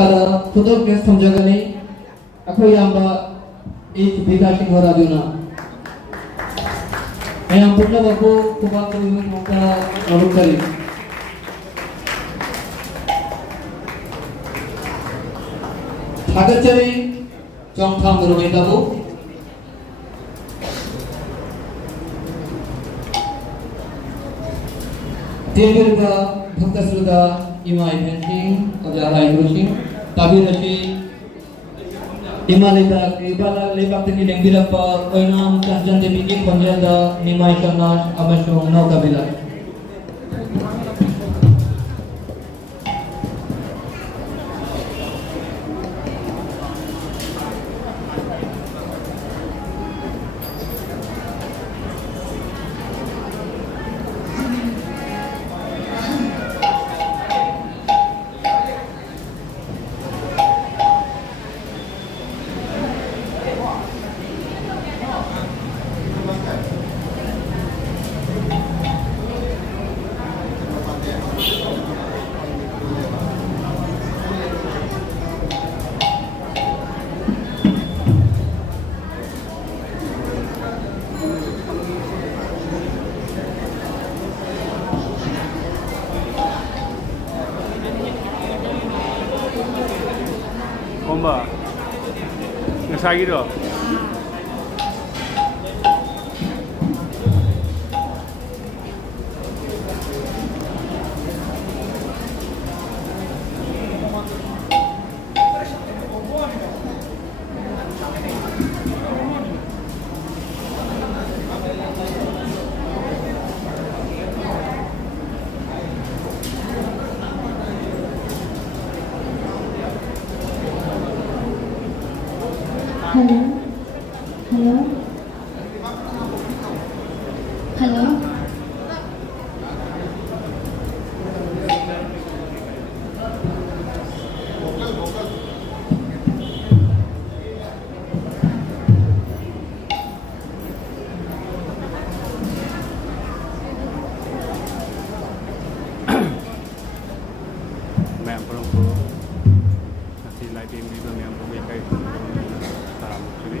खुदों के समझगनी अखोई आंबा एक विकास सिंह राजूना मैं हम पुण्य बाबू कुमार कवि मौका नरुक करी थागचरी चौंथाम रुमें बाबू देवगा भक्त श्रद्धा इमाई पेंटिंग अजारा इब्रुसिंग ताबी रची इमालिता इबाला लेबाक तकी लेंगिरा पर ओइनाम कंजन देवी की पंजादा निमाई कनाश अमशों नौ कबिला Komba, ngasagiro. Hello, hello, hello. Ma'am, perempu. Nanti lagi video yang berbagai salam kiri.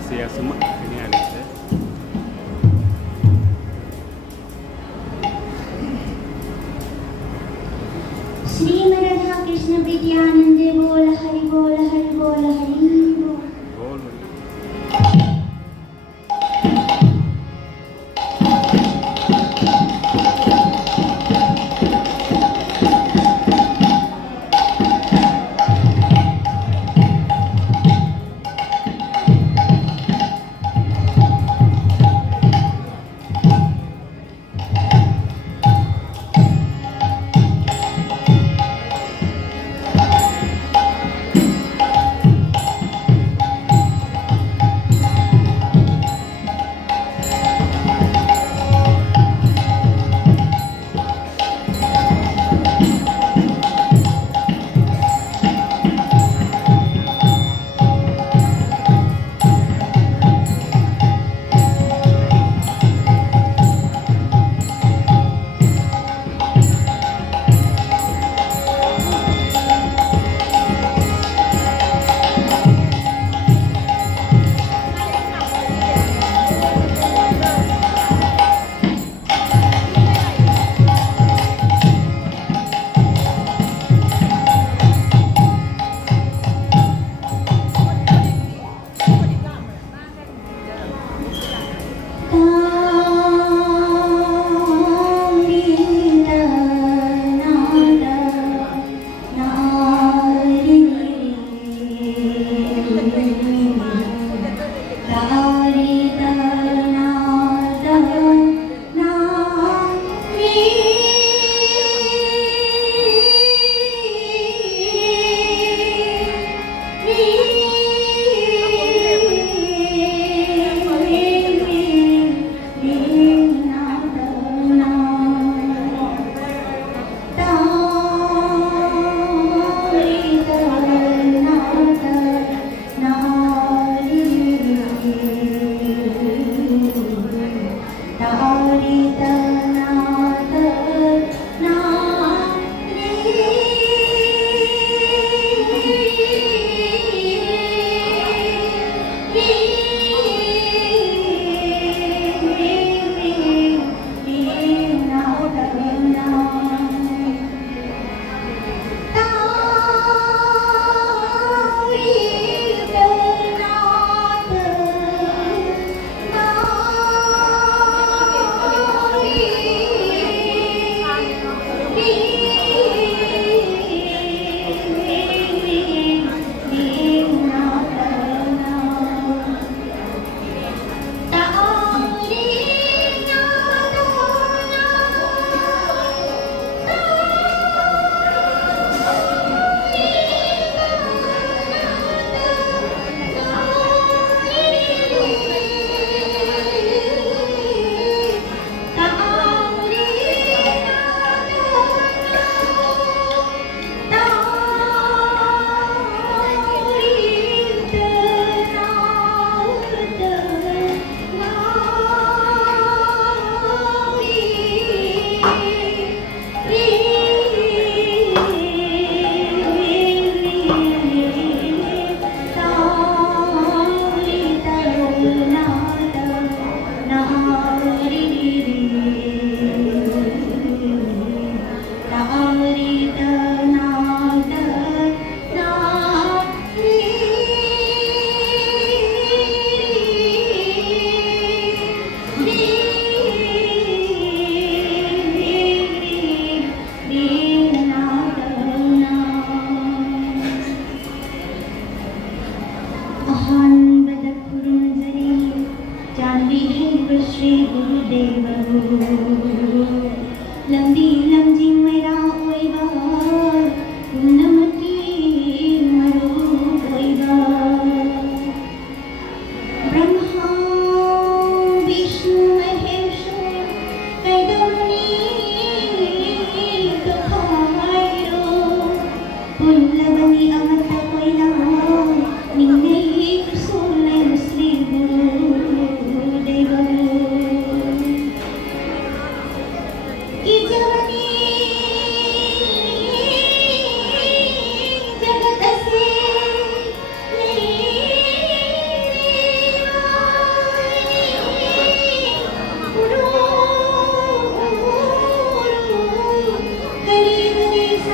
Asia semua ini ada. Shri Radha Krishna प्रीत्यानंदे बोल हरि बोल हरि बोल हरि बोल। Bowl.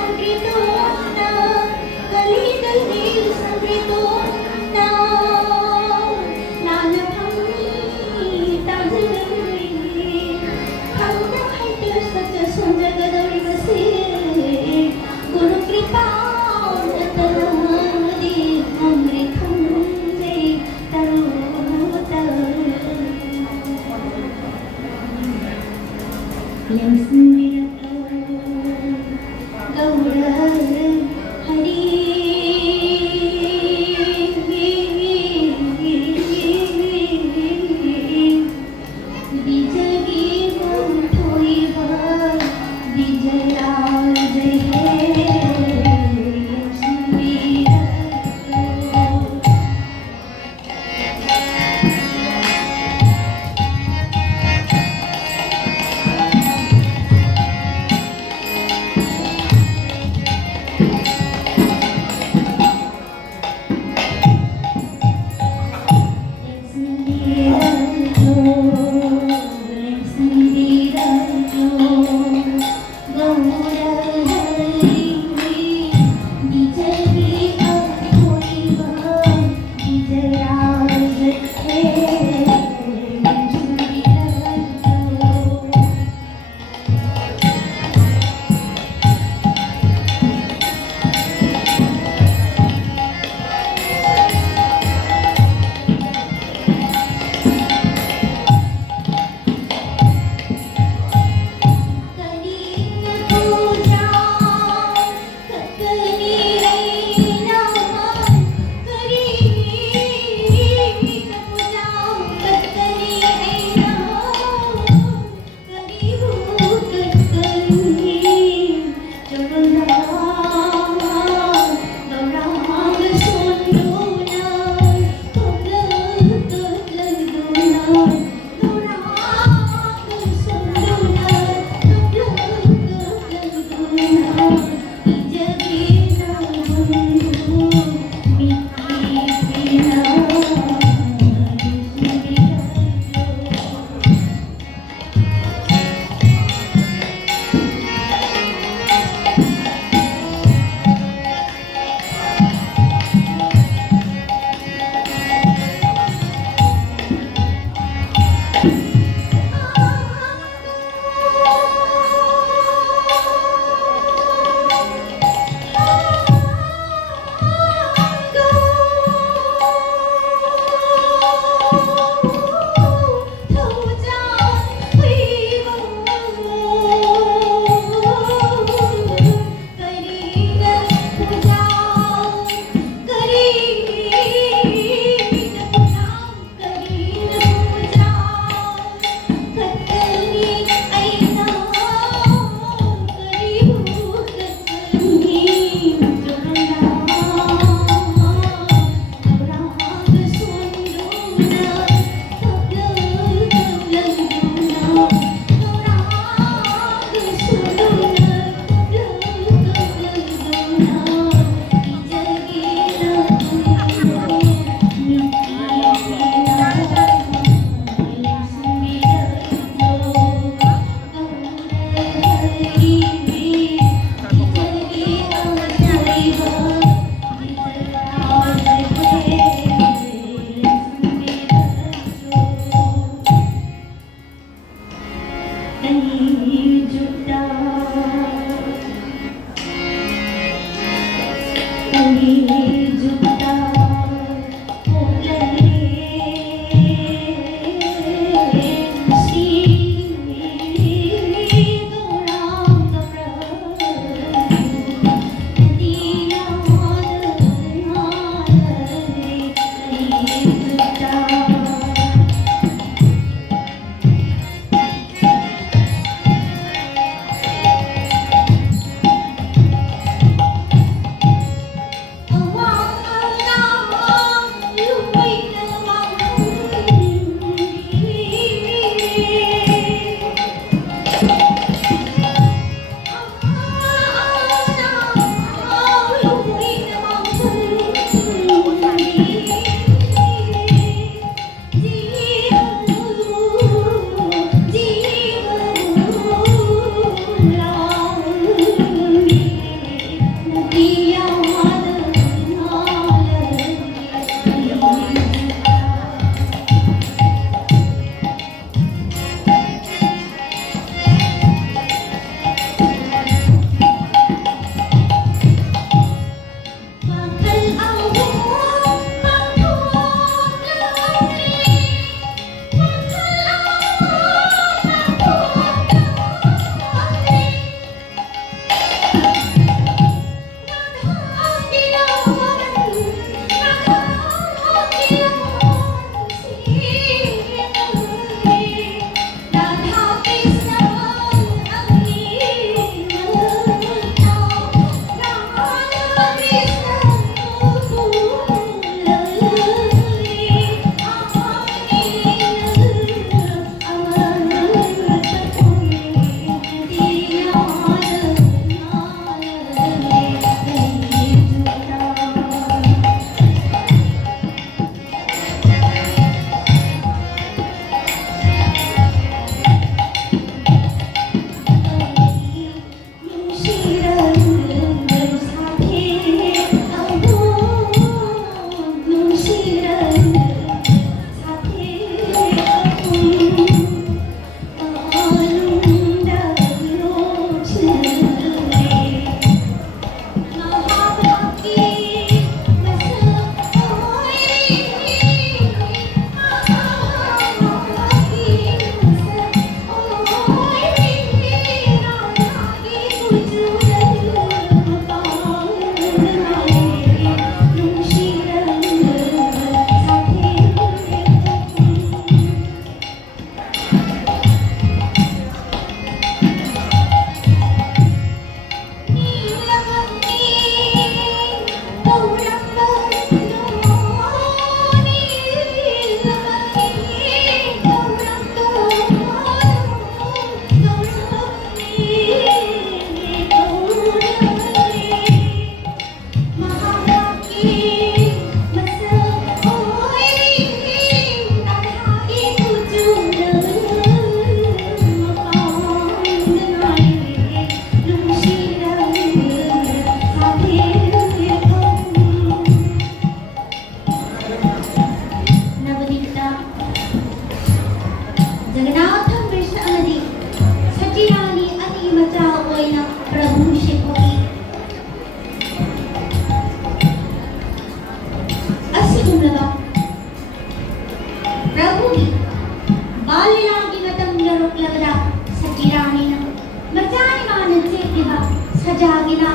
संकृतोऽन्ना कलिदले संकृतोऽन्ना नानभङ्गी ताजलङ्गी थाउना हाइटर सच संजगदौरिबसे गुरुकृपा दत्तनदी अमृतंजे तरुतर यंस्मिरतो गौर हरि विजयी बंधुइव विजया जय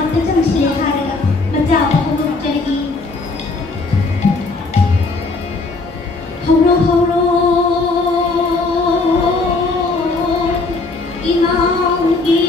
आपका चमचले हारेगा बचाओ हम लोग चलेगी हवरो इमाम की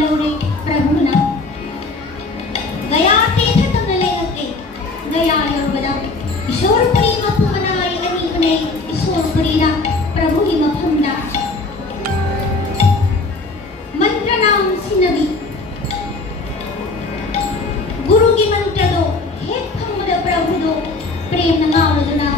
लौरे प्रभुना गया तीर्थ तमले लगे गया योबदा ईश्वरपुरी मफमनाय अनि अने ईश्वरपुरीना प्रभु ही मफमना मंत्र नाम सिनवी गुरु की मंत्र दो हे फमद प्रभु दो प्रेम नावदना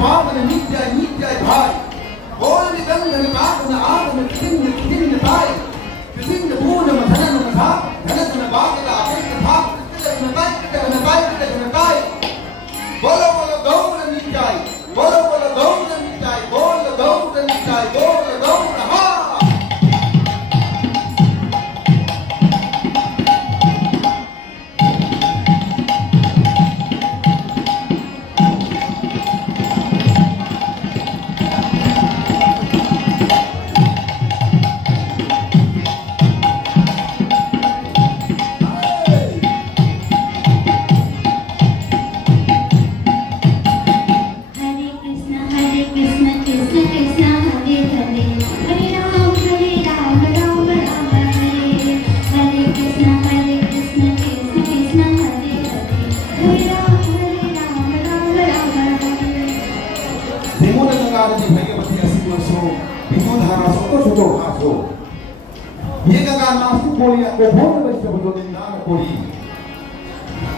पावन नित्य नित्य भाई बोल निगंधन काकन आगन कितिन कितिन ताई कितिन भून मधनन मधा धनन बागला अभित भाग कितिन ताई बोलो बोलो गौर नित्य बोलो बोलो गौर नित्य बोल गौर नित्य बोल गौर हा ये गंगा नासु कोई को भोग बच्चे बोलो दिन ना कोई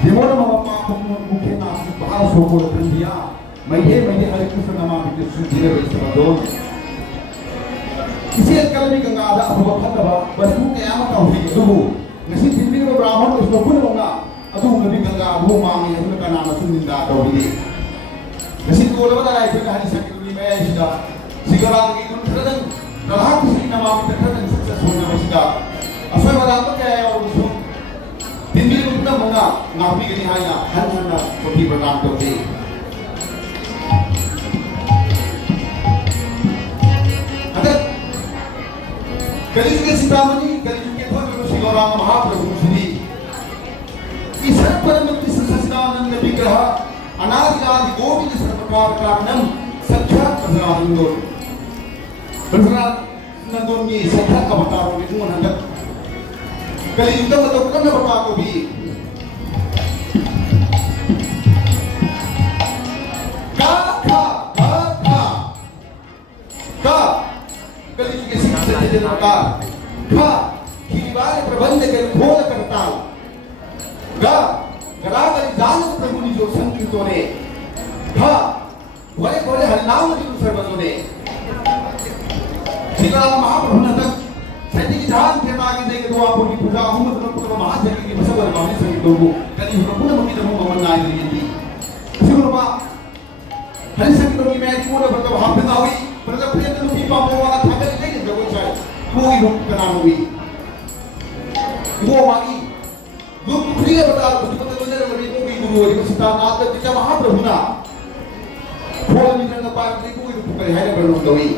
देवों मामा पाप मुखे नासु बाहर सो को तंदिया मैं हरे कृष्ण नामा बिते सुधीरे बच्चे बोलो किसी कलमी गंगा आदा अथवा खतबा बसु के आम का हुई दुबु नसी तिंबी को ब्राह्मण उसको पुन होगा अदु नबी गंगा अबु मांगे हम का नाम सुनिंदा तो ही नसी को लबदा है फिर हरि संकीर्णी में ऐसा सिगरा की गुण Dalam kisah nama kita kan sukses honya masida. Asal pada apa kaya orang itu? Tinggi kita mana ngapi gini hanya hanya kopi bernam kopi. Ada kali juga Sitamani, kali juga tuan Guru Sigorang Mahaprabhu sini. Isar paramukti sasasnanan Nabi Graha Anadi Govinda Sarvakar Karanam Sakyat Prasanahindur. Bersama nandun ni sekat kabatar ni semua nanti. Kali juga betul kan berapa kopi. Ka. Kali juga siksa jadi berapa. Ka. Kibar प्रबंध के खोल करता. Ga. गलाकर जान प्रभुनि जो संकीर्तों ने. Ka. बड़े हल्लाओं जो सर्वजों ने. सिगरा महाप्रभु ने तक सैनिक की जान के मांगे देंगे तो आप उनकी पूजा अहमद पुत्र महाजन की मसबर मामले से लोगों कभी प्रभु मुखी तो ममन नाई लेंगी सिगरा हरि संकीर्तन में मैं पूरा मतलब हाथ में ना हुई मतलब प्रिय तो की पापों वाला था कि नहीं जब वो चाहे कोई रूप करना हुई वो मांगी रूप प्रिय बता कुछ पता नहीं लग रही कोई गुरु है कि सीता नाथ के जब महाप्रभु ना खोल निकलने का पार कोई रूप कर है ना बरलों तो ही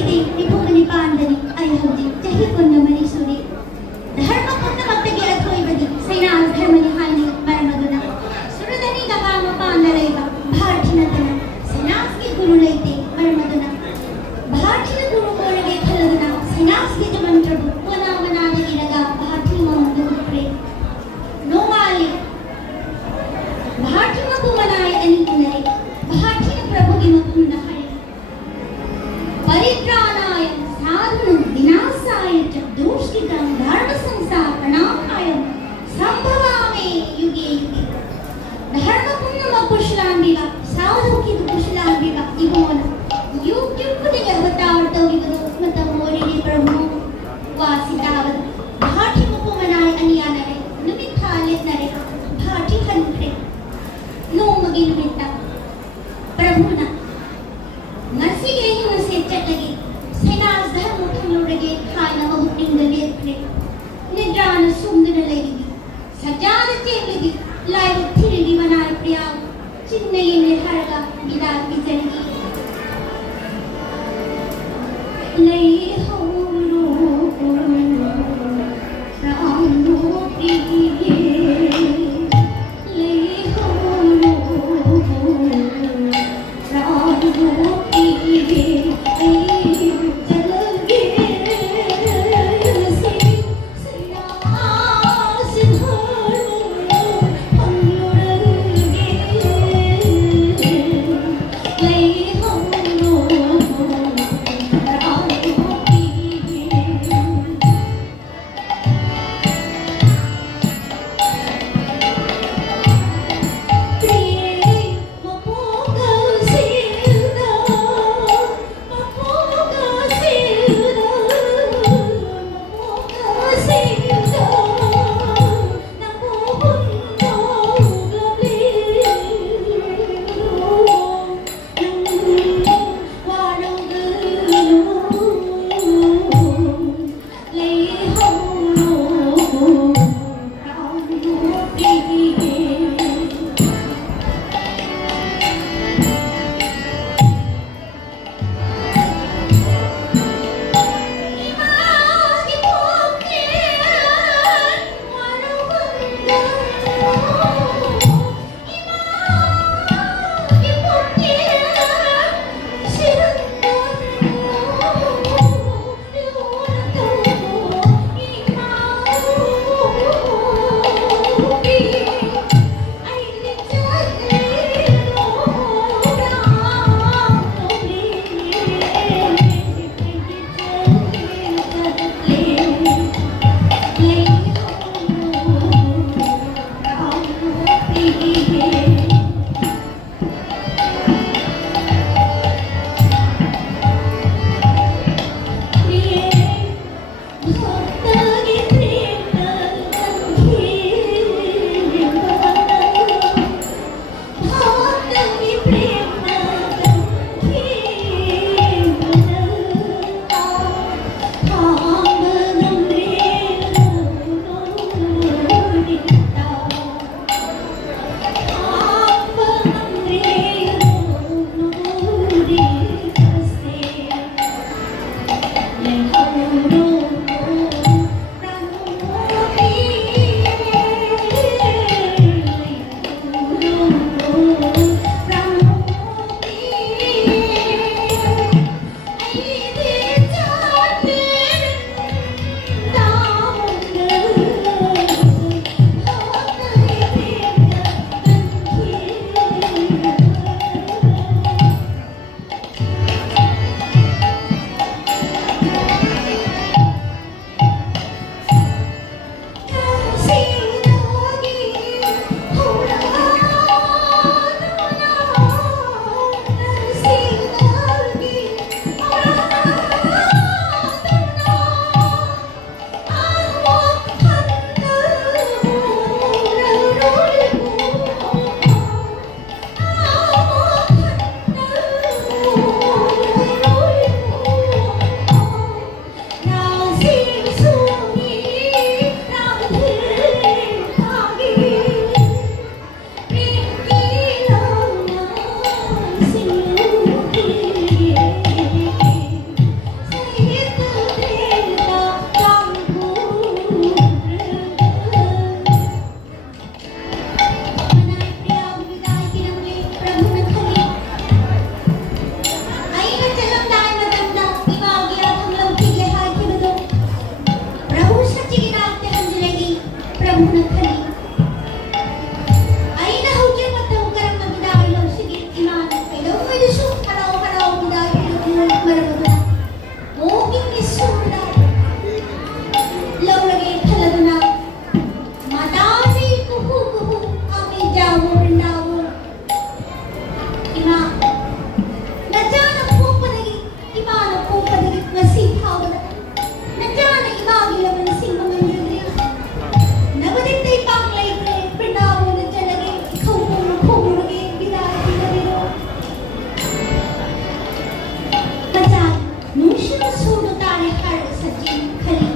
Pagidi, ni Pumani Pandani, ay Hudi, Jahi Kunda Manisuri. Dharma Kunda Magtagi at Hoybadi, Sainal Dharmani Hani, Paramaduna. Surudani Kakama Pandalayba, Bhartinatana, Sinaski Guru Laite, Paramaduna. Bhartina Guru Korage Kaladuna, Sinaski Jamantrabu, Wana Manana Iraga, Bhartima Mandupre. No Ali. Bhartima Kumanai and Kunari, Bhartina Prabhu Gimakunda Hari. Paritranaya, Sadhana, Vinasaya, Dushkitam, Dharma Samsaranakayam, Sambhavame Yuge Yuge. Dharma Punnama Pushlandiva, Sadhuki Pushlandiva, Ivona. Yug putting a Batavarta with Matamori Prabhu, Vasitavad, Bhartima Kumanai and Yanare, Numithalit Nare, Bharti Hantre. No Magilvita Prabhuna Masige you say Chetagi Senas the Mutamurage Kana Mahuting the Lake Nidrana Sundana Lady Sajada Chevidi Live Thiri Manai Priya Chennai Niharaga Vida Vizari Lay Horo Ramu Priye sadyang kali.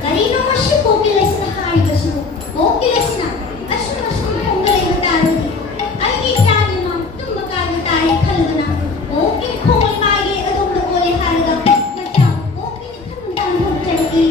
Karino mo siya po kilas na haribas mo. O kilas na. Asyo mas mo kung galay mataro di. Ay gitani mo. Tung magkagatari kalga na. O kinikong ay magi atong nagulay haraga. Madam, o kinikang tanong tiyagi.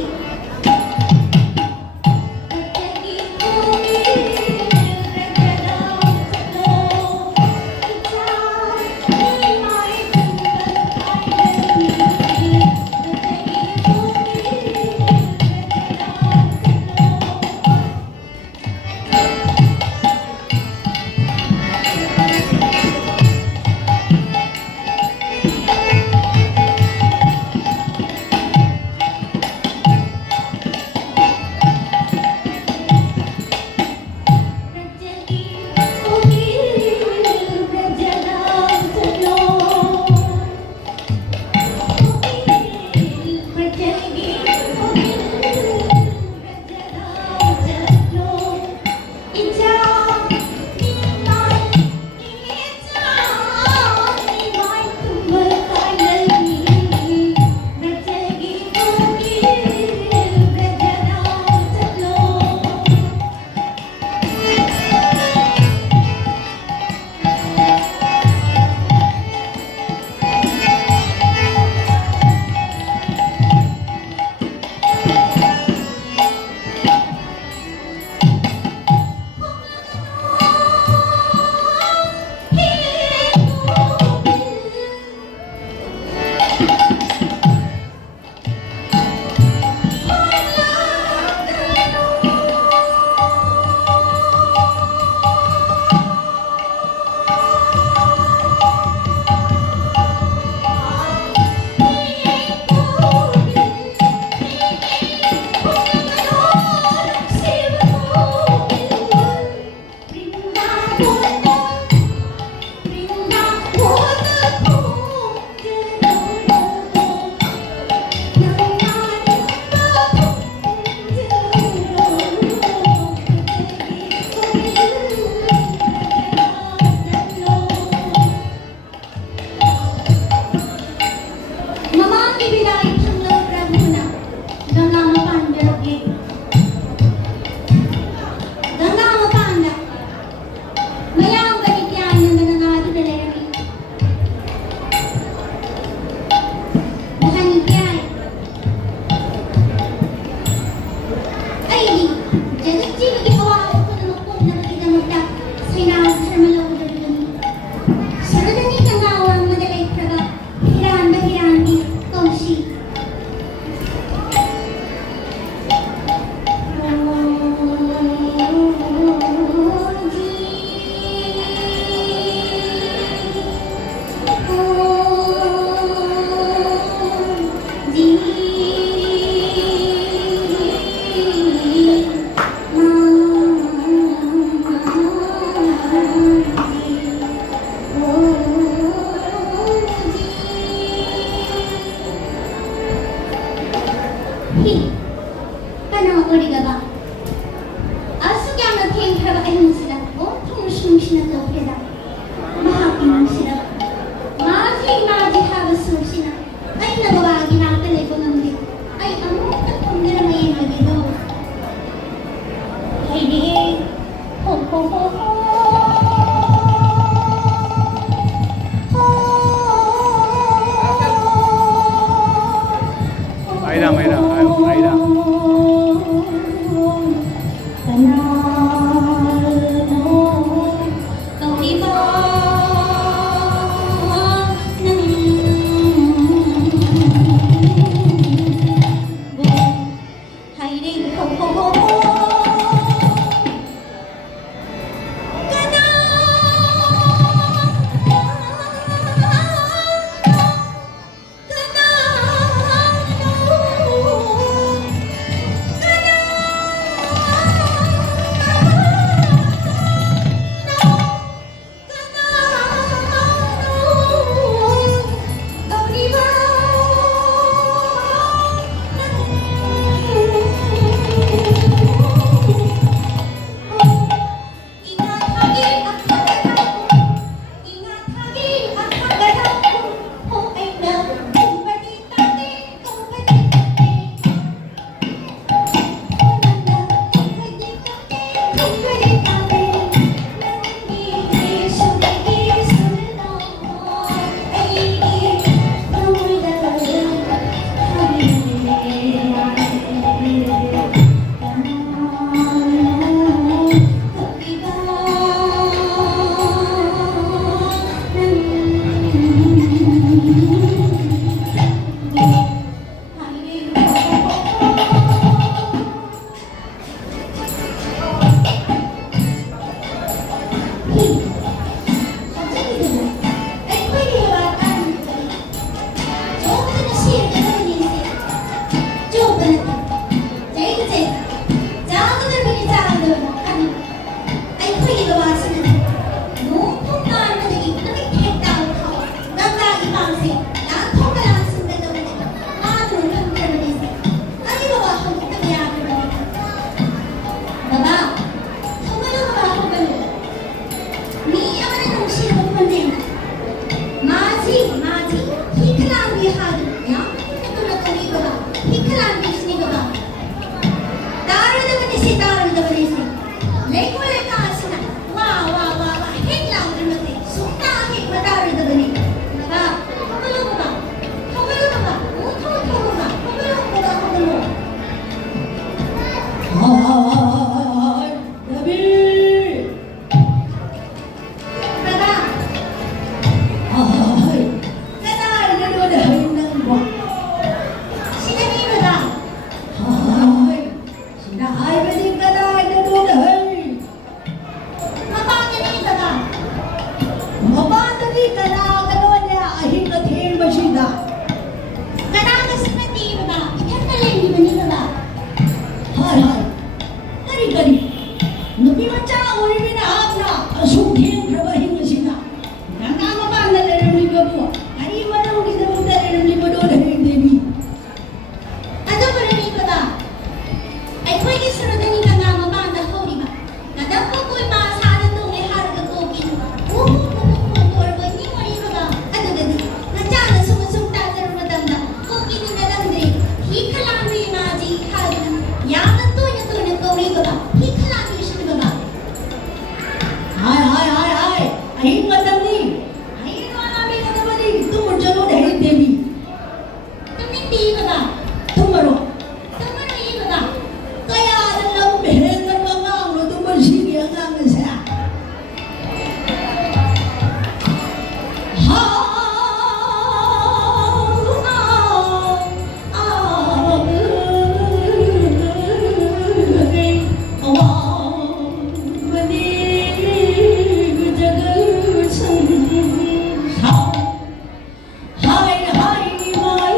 Aida. 이거다. 동마로. 동마로 이거다. Kaya lang bihengan ng anglo dumansigi ang angin siya. Hai hai mai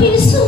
Ito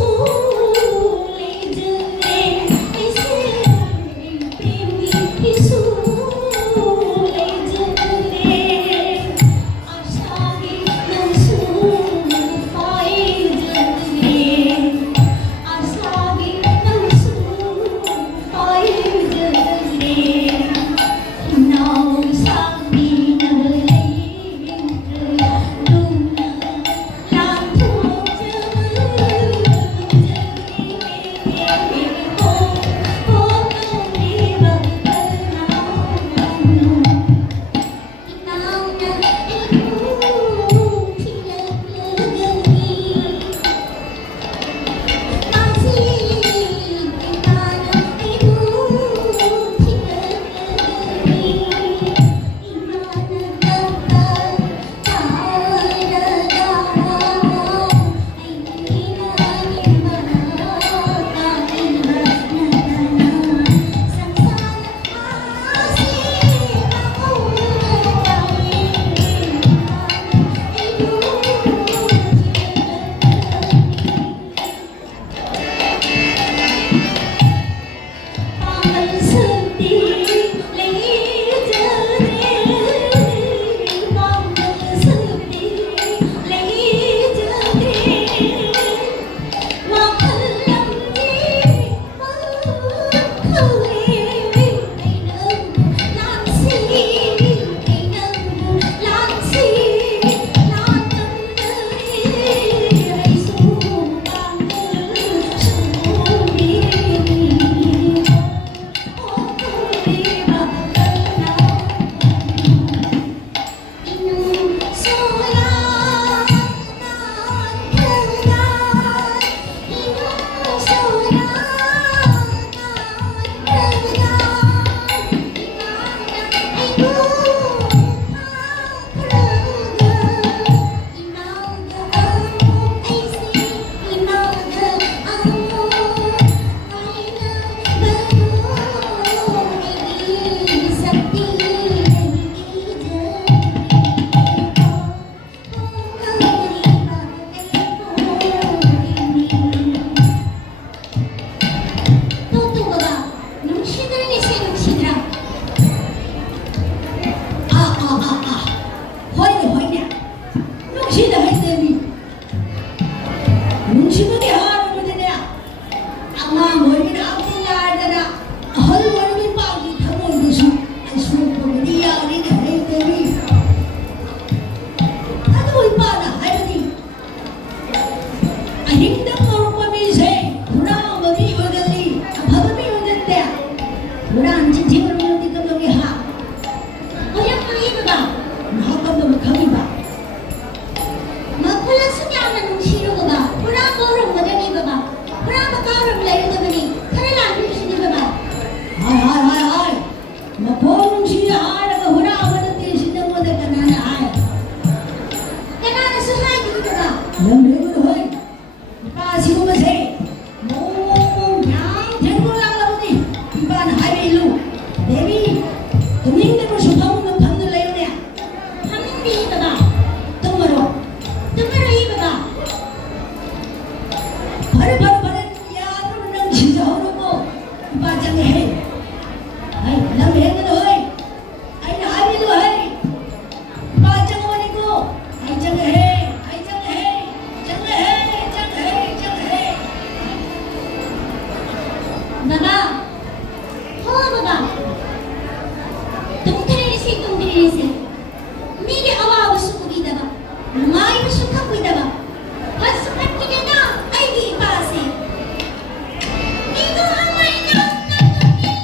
ang may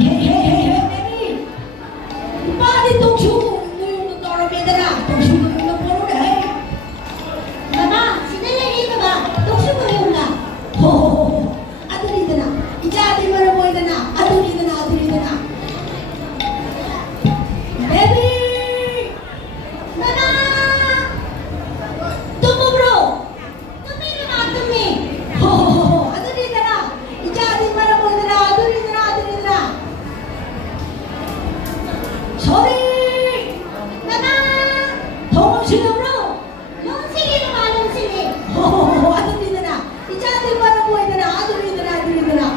baby. Bali toksu mo yung nagkaramida na. Toksu mo yung napuro na eh. Mama, sinalali ka ba? Tukso mo yung ka. Ho. Ato dito na. Ijati maramoy na na. Ato dito na. Baby! Mama! Tumo bro! Tumira na tumi! Ho. Ato dito na. Ijati maramoy na na. Ato dito na. Sorry! Mama! Tungkol sila bro. Nung sige naman, nung sige. Ho. Ato dito na. Ijati maramoy na na. Ato dito na.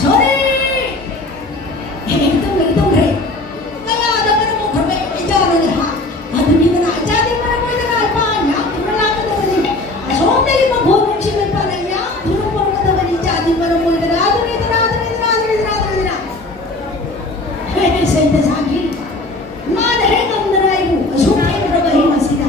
Sorry! Itong re. Kaya naman mo kami. Ijari na ha. Ato dito na. Ijati maramoy na na. Paanya. Malapit na rin. So, na yung maghulong sila pa na niya. Tulong pa mga naman ijati maramoy na na. Ato dito na. Senta sa akin. Manarekam na rin mo. Asukay na rabahin sila.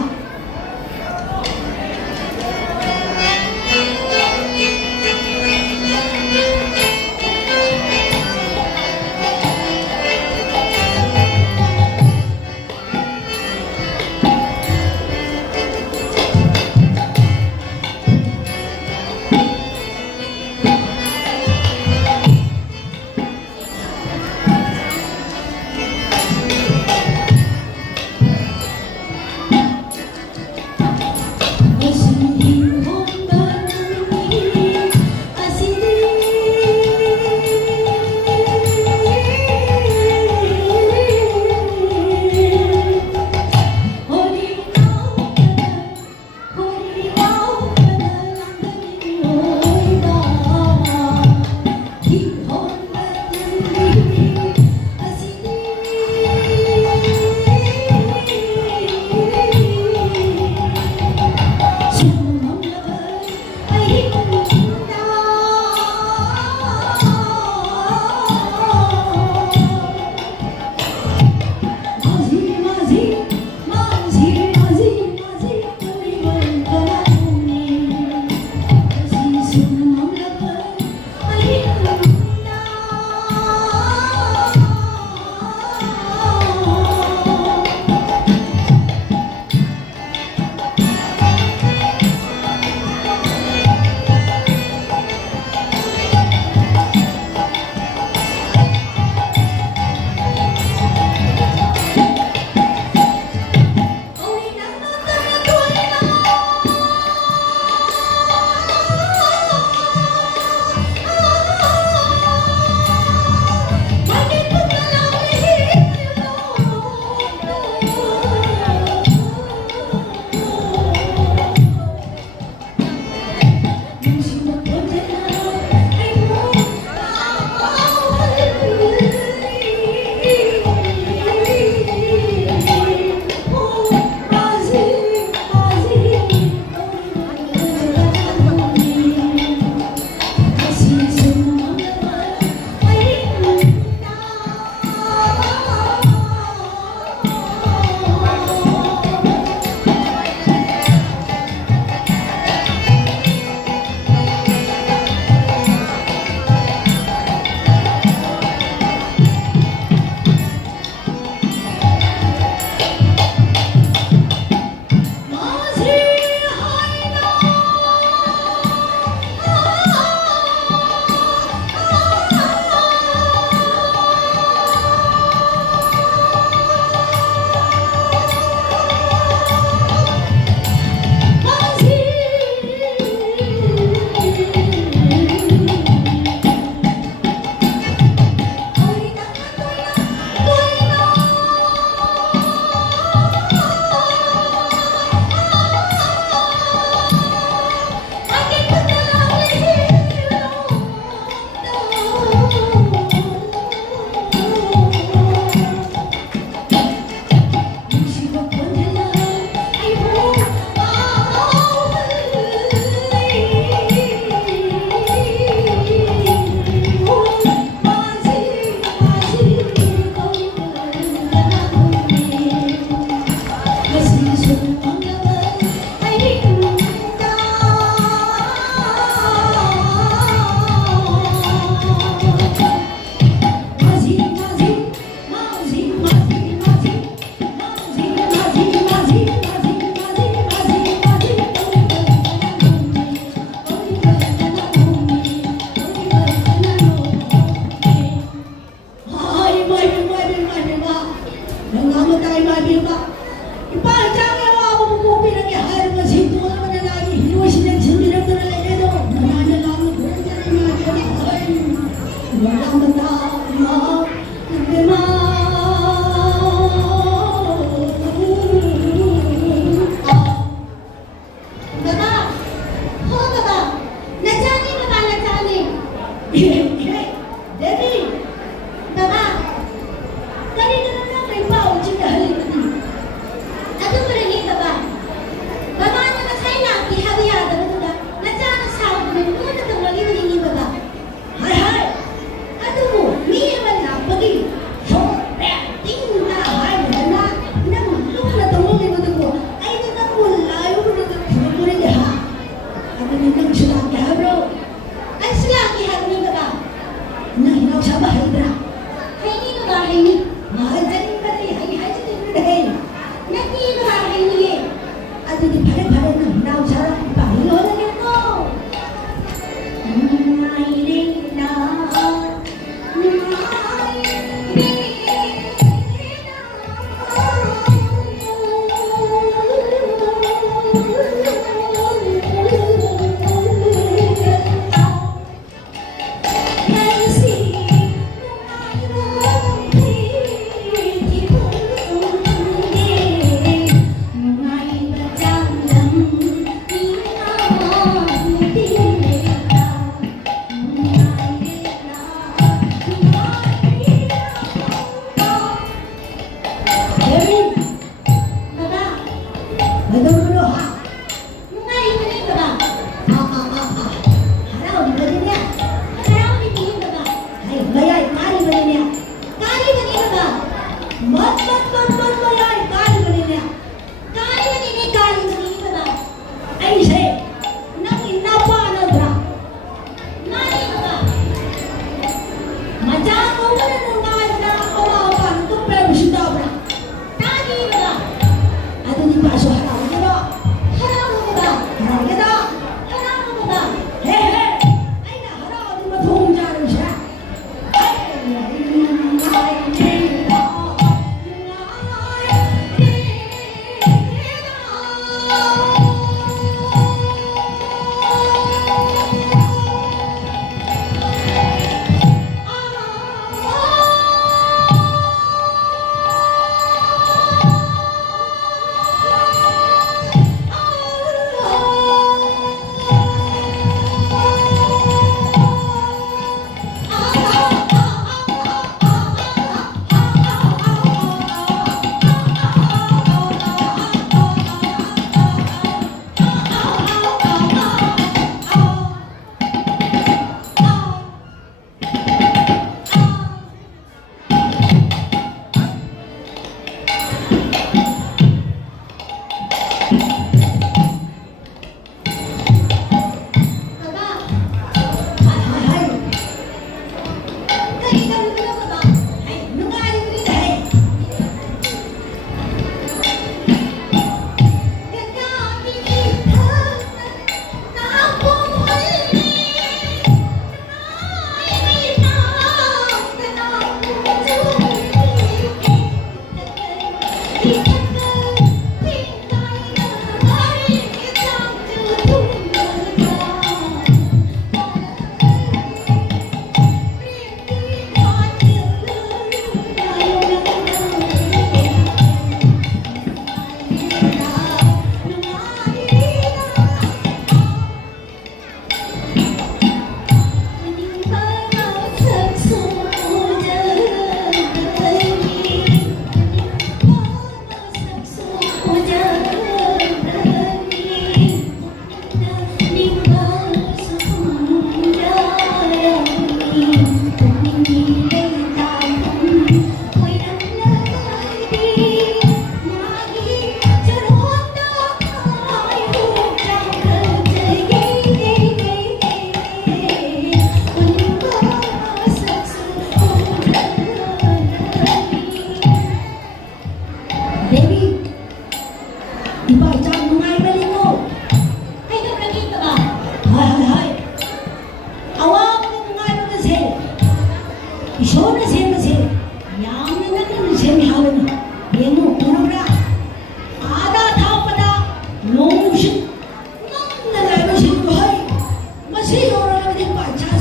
Masih orang yang pacar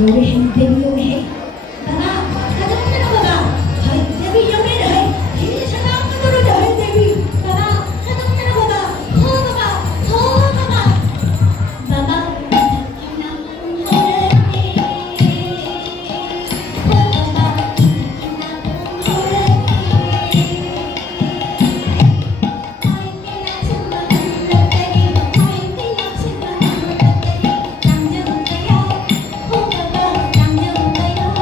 여행 데뷔 여행 나나 가족들 거다 하이 데뷔 여행 하이 기사랑 분들은 여행 데뷔 나라 가족들 거다 호도가 호도가 나나 나쁜 호랑이 호도가 나쁜 호랑이 아이피나 정말 불렀더니 아이피나 정말 불렀더니 남정가요 호도가 남정가요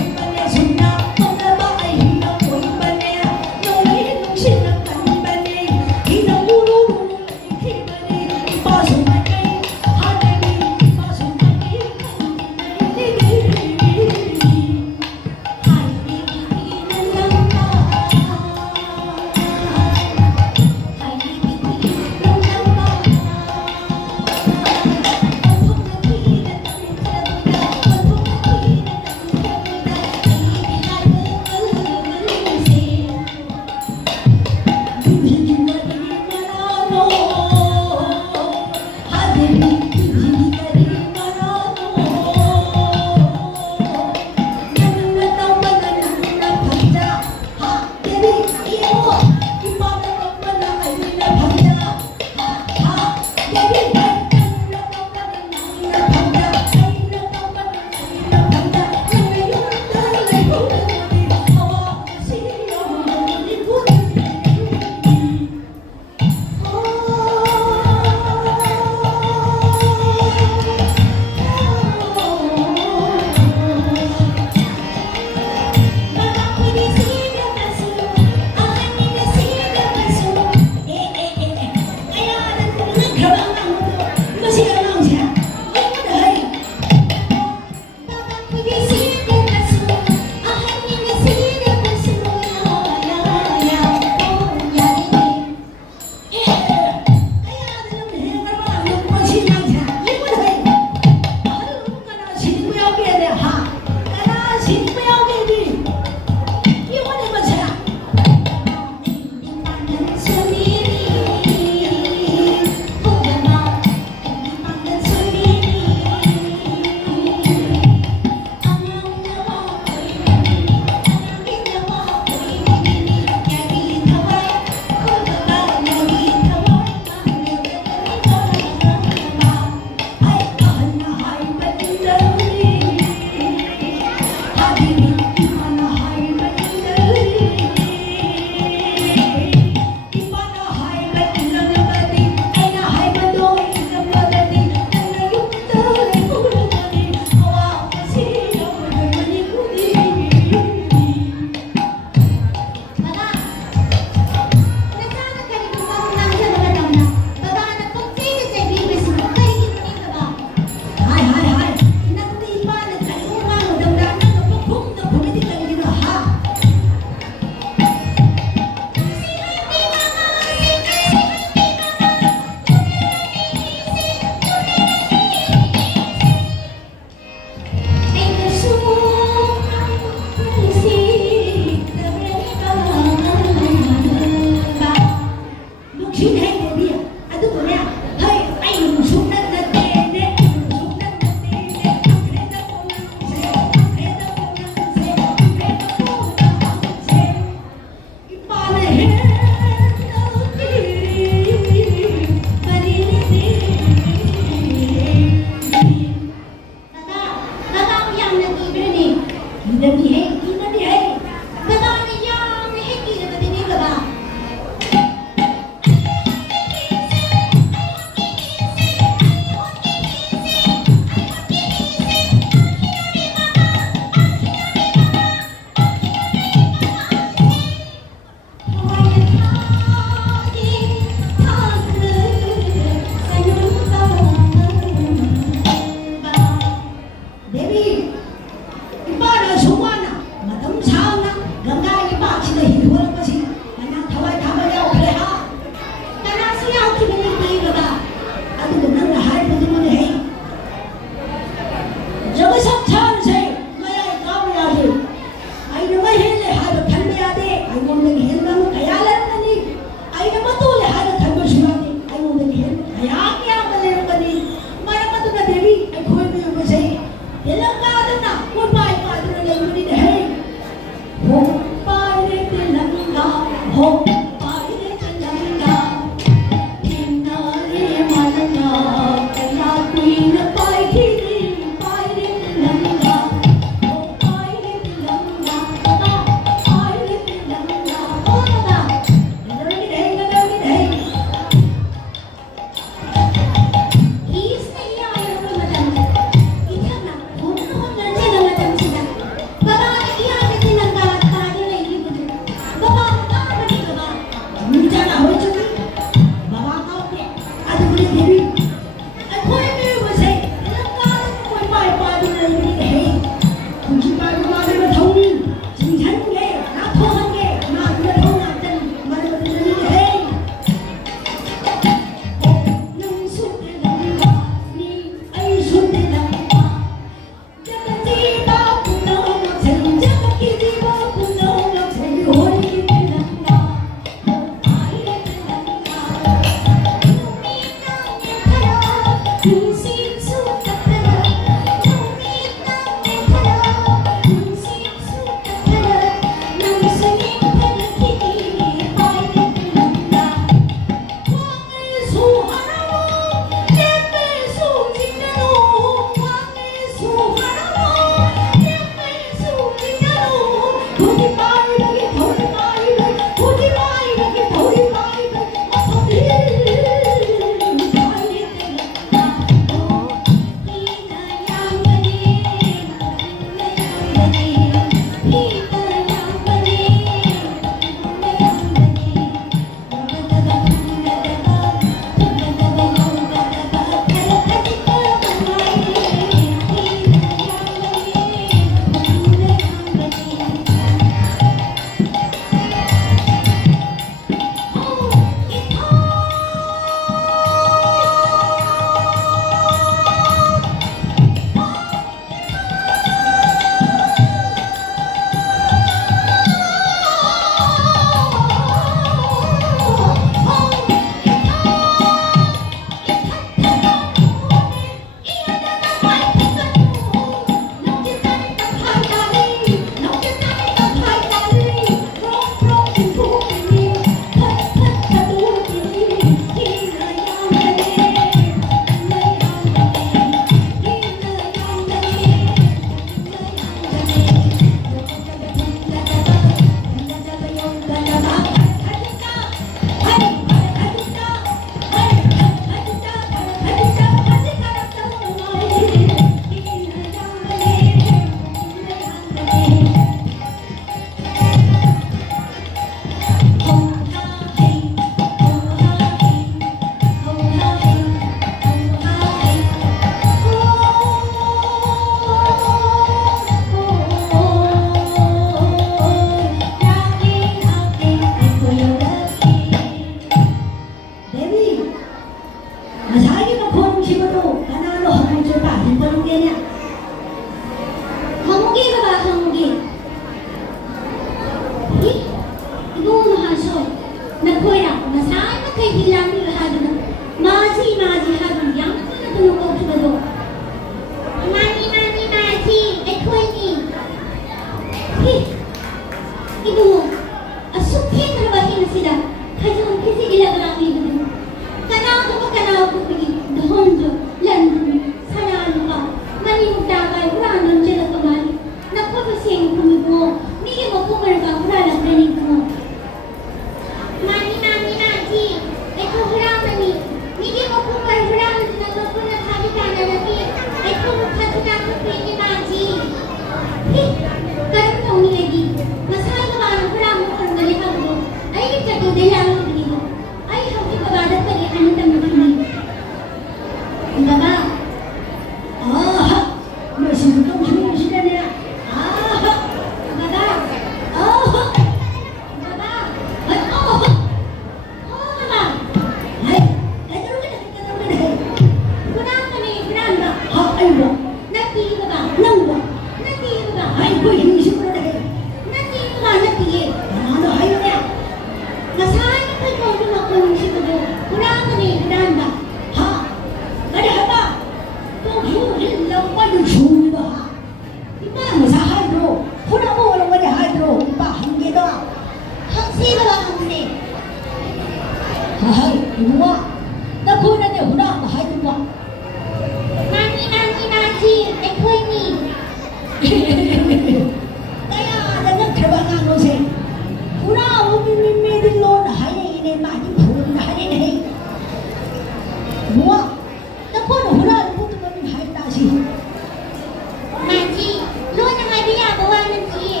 Maji, luôn là hai bây giờ bố ăn được gì?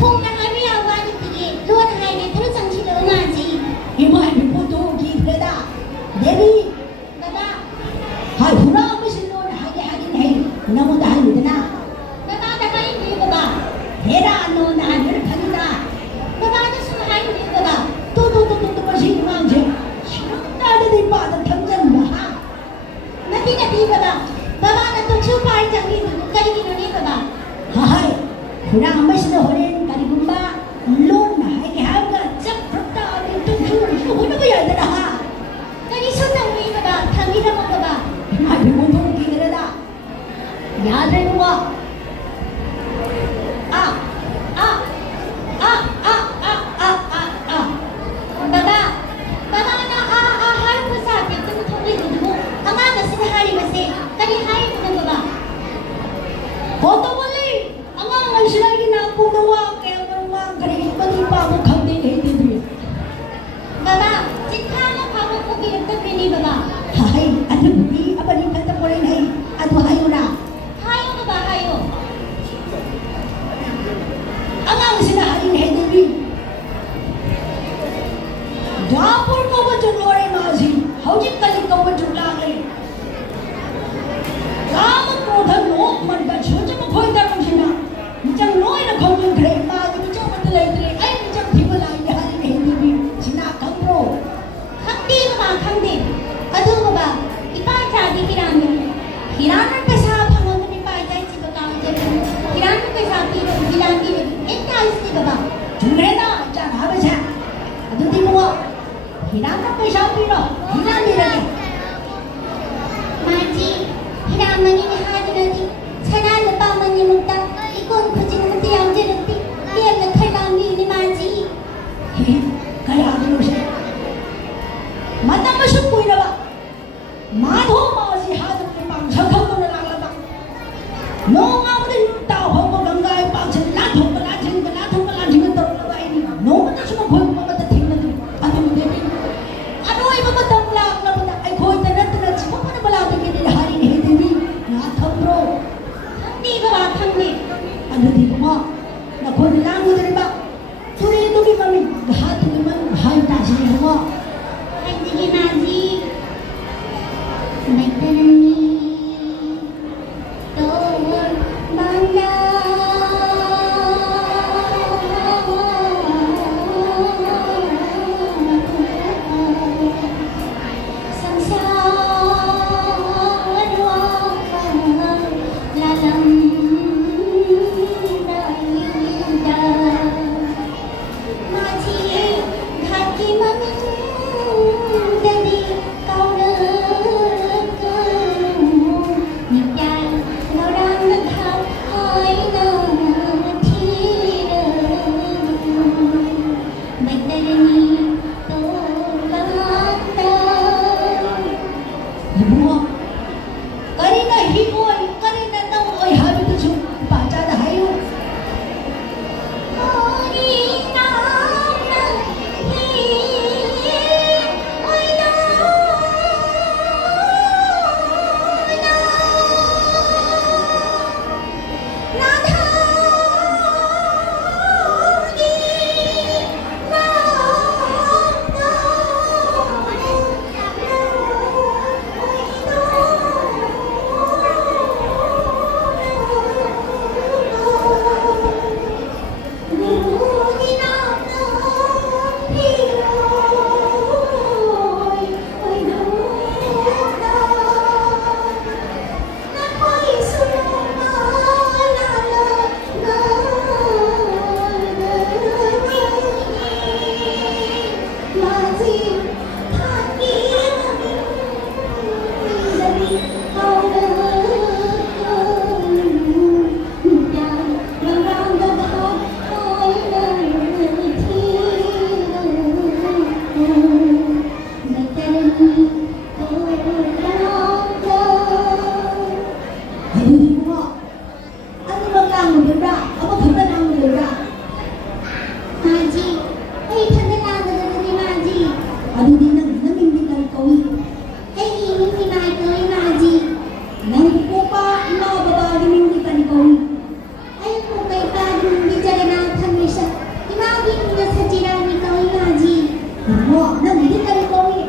Phùng là hai bây giờ bố ăn được gì? Luôn là hai để thứ chẳng chỉ lỡ Maji. 이마에 보도 기대다 내리 Baba, 하 후라 무슨 놈 하게 하긴 해 너무 다 하는구나 Baba đã hay đi Baba. 해라 너 나를 판다 Baba đã xuống hay đi Baba. 또또또또 마시는 망제 싫은 나를 받아 당장 봐 Nati Baba. Baba đã tổ chức bài chẳng đi được cây đi nó đi Baba. 하하이 후라 무슨 호렌 가리군바 론 하게 하가 chắc 프로다 좀 그걸 보는 거야 얘들아 Cái đi xuống đồng ý Baba, thằng đi ra một Baba. 아 배고픈 기들다 야들 누가 Baba, Baba na har ko sa akin kung tungkol dito mo. Ang aga sinahari kasi, kanihay mo na Baba. 어떠벌리 앙앙 시라기 나고도와 깨물망 그리 이번이 바보 강대 해대들 Baba, cinta mo pa mo kung pinagtabi ni Baba. 하하이 아들 우리 아버님 갔다 보낸 하이 아도 하요나 Hayo Baba, hayo. 앙앙 시나하리 해대비 좌불 거버 좀 노래 마시 허짓까지 거버 좀 나가리 까먹 못한 놈만 다 저저거 보이다 놓으시나 이장 노이나 거기 그래 마지 미정만 들려들이 아이 미정 뒤불 나이게 하리 해대비 지나 강으로 Khandi Baba, khandi. Ado Baba, ipacha di kirami. Kiranan pa sa pangon ni ipacha si Baba. Kiranan pa sa tiro, bilang tiro. Enta si Baba. 중래다 자 하베자 아들이 뭐 희랑가 빼샤비로 희랑이라게 Maji, hiraman ni hadi nadi. Sana na pa man ni mugta. Ikon ko jin mo tiyaw jirati. Kaya na kailangan ni Maji. kaya adulo siya mata masuk ko ina ba madho maasi hadap ni pang sakhaw ko na lalabak no nga mo din tao ho mo gangay pang sa lathong balathing tar na ba ini no mo na suma ko mo mata ting na din ano mo din ano ay mamatang lak na mata ay ko ita na sima pa na balabig ni hari ni hindi na thambro Khandi Baba, khandi. ano di ko mo na ko lang mo din ba suri ito ki kami lahat ni man hay ta sini mo Khandi Maji. May tarani. Tawag banda. Ibu, karina higoy, karina nang oy habi to su baca dah hayu. po pa, nakababagi ng di panikaw. Ay po kay Padong bicara na kami siya. Imagin niya sa tirani ka ay Naji. Ano, nandito ka rin kami.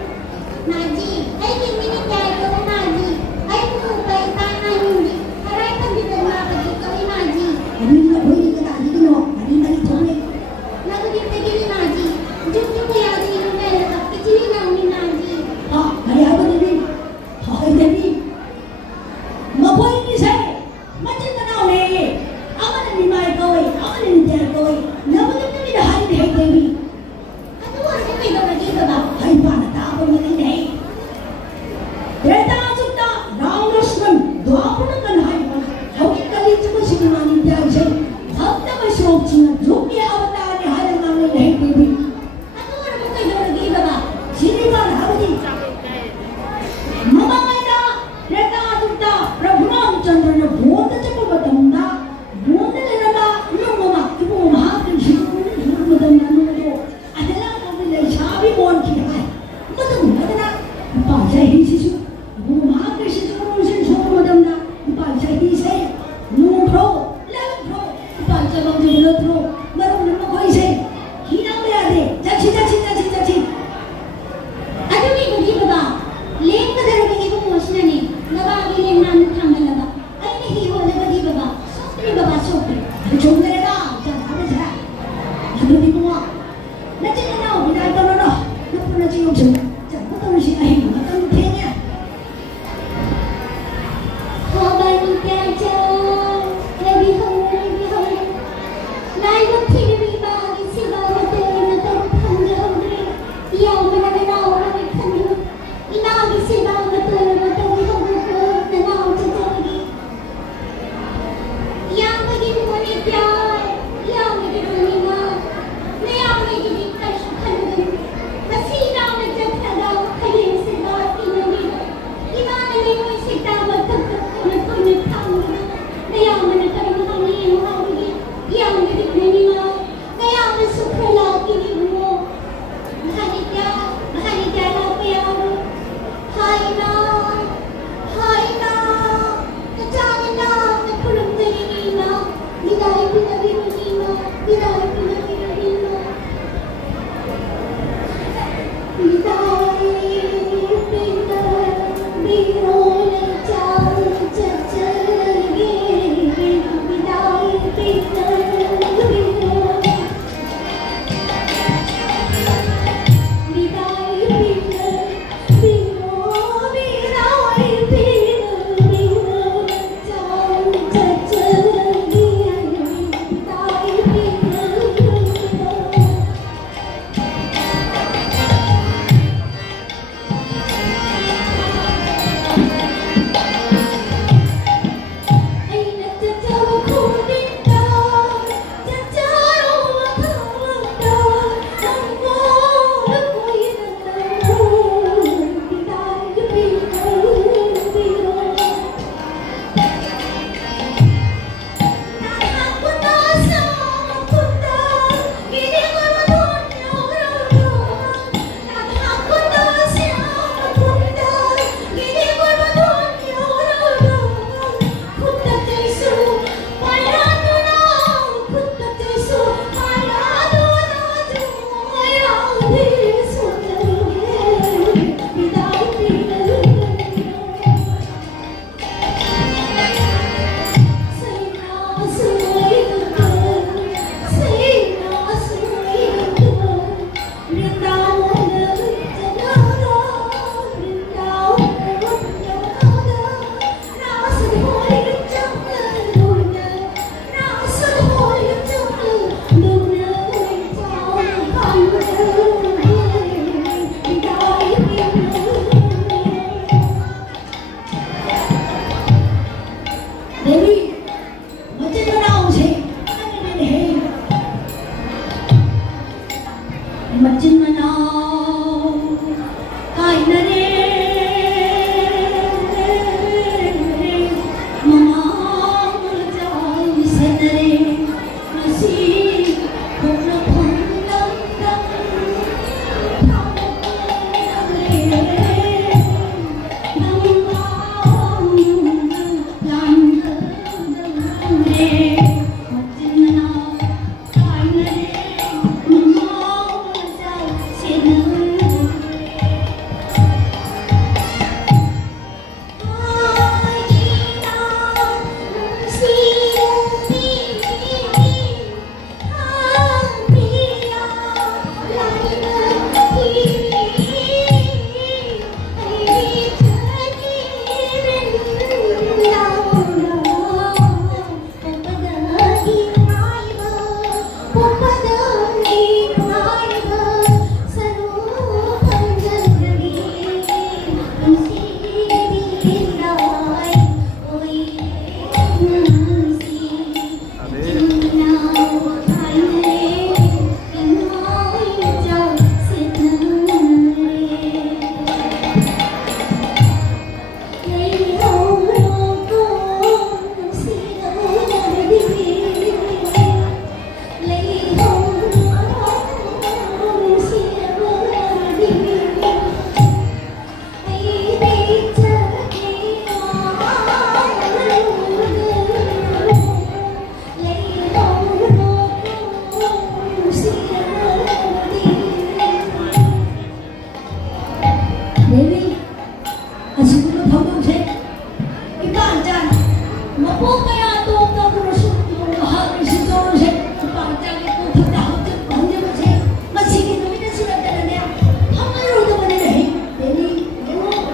Naji, ay kiminigay ko na Naji. Ay po kay Tanay hindi. Aray ka dito mapagit ko ay Naji. Ano yung nabuhay ka tadi ko, no? Ano yung nalitoy? Nagugit ka din Naji. Diyo kaya din yung meron. Kitili na ni Naji. Ah, kaya ba David? Okay, David. Mabuhay ni Say. Macam mana ni? Aman ni Mai Koi, aman ni Ter Koi. Nabuhay ni Dahan ni David. Ano ang kay babagi ba ba? Ay, paano tapo mo ni Day? Kereta asukta, Ram Rashman, dua pun kan hai. Hawki kali cuma sini mani dia Say. Hafta masuk cina, jumpa avatar ni hai nama ni David. Ano ang kay babagi ba ba? Sini mana Hawki? Mama Maida, kereta asukta, Prabhuram Chandra na buat aja berbatang na. Buat aja nama, yung mama, ibu mama kan sini pun berbatang na nunggu. Adalah kami lagi sabi buat kita. Betul, betul. Baca hisis, ibu mama kan sini pun sini semua berbatang na. Baca hisis, nunggu pro, lalu pro. Baca bang jelo pro, baru nunggu kau hisis. Hilang berade, caci. Ano may bagi ba ba? Late pa talaga ibang was na ni. Nabagi niya namin tama na ba? Ay nahiwa na bagi ba ba? Sofre ba ba? Sofre. Jom mereka, jangan apa saja. Lalu di bawah, nanti kenal, bila tahu dah, nak pun nanti yang jangan tahu si ayah, macam tanya. Habang ikaw, labi hong. Laibang pinibibagi si Baba Tuloy na tawag-hanggang. Iyaw managanaw ang ikandun. Inagi si Baba Tuloy na tawag-hanggang. Nanaw sa tawagin. Mapo kaya ito ang kakurasyon yung mahal ni si Joseph. Pagkakit ko pagkakot yung pangya mo siya. Masigit namin na sila dala niya. Hamaro naman na dahil. Dali, mo.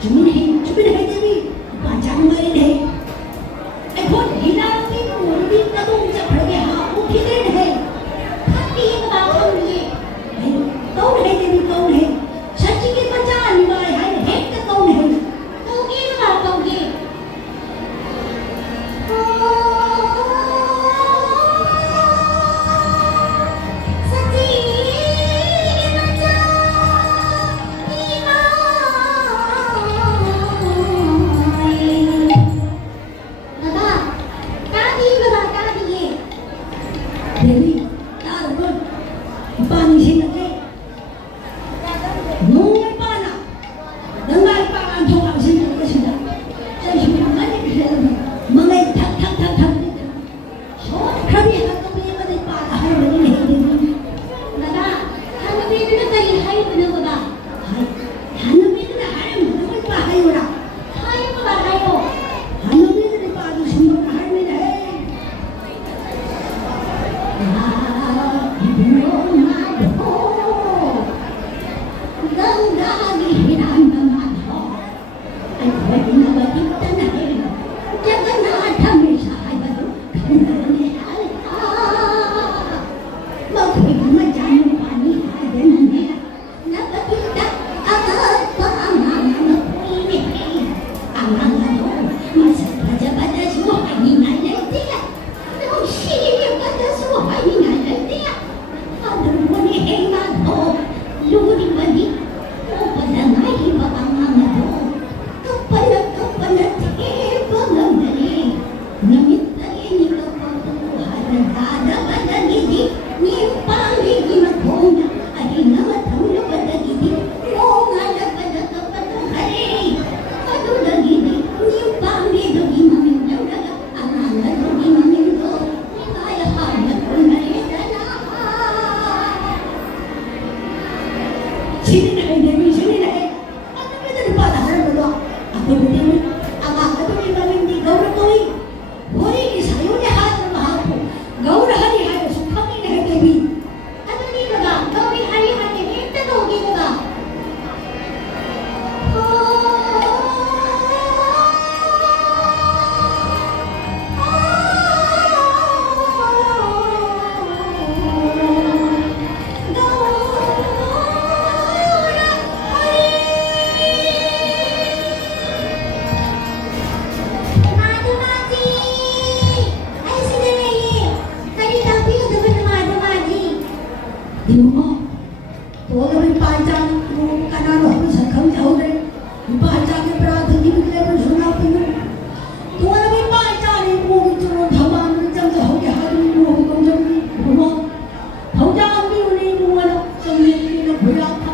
Jumini Dewi ang ating ibaling di gaura to'y huli isayo ni hati ng mahapo gaura hari-hari sukangin na Dewi. Ano dito ba? Gawin hari-hari. Yung tanong dito ba? Di mo tuwa na rin pajang kung kanano ako sa kang-taw rin yung pajang yung parang hindi mo kaya rin sunapin mo tuwa na rin pajang yung mungin turun hamaan rin dyan sa huli-hali mo kung dyan mo hawdang ang miyuli mo wala sa miyuli na buyak ka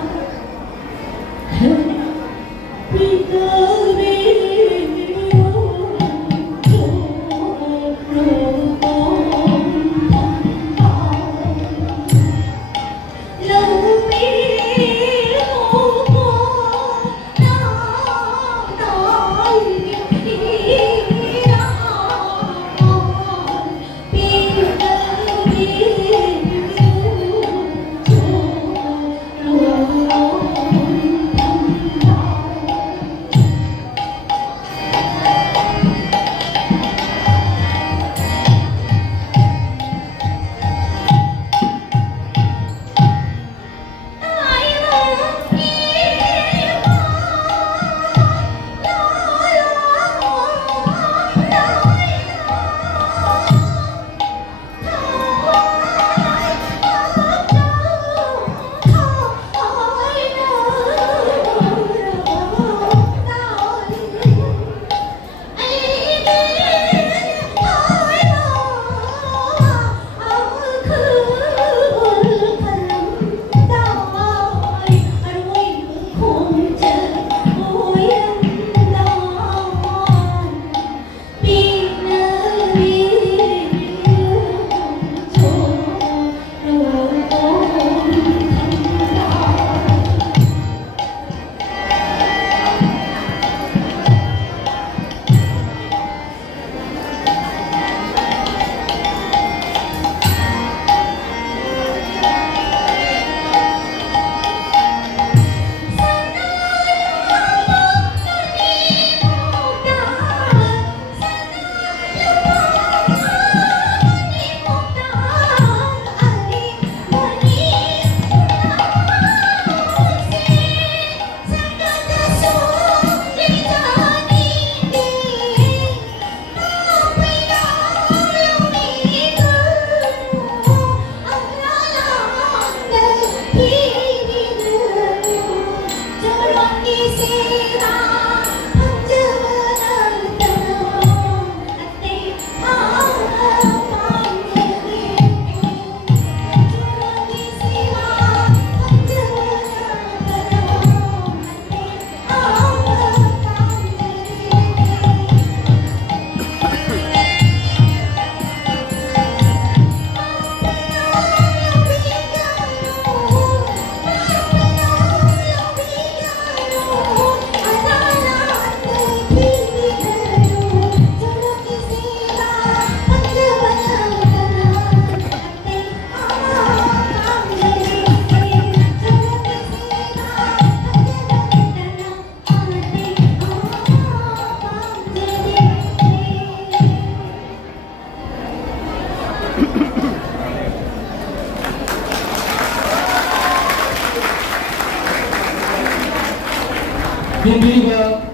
Bimbingan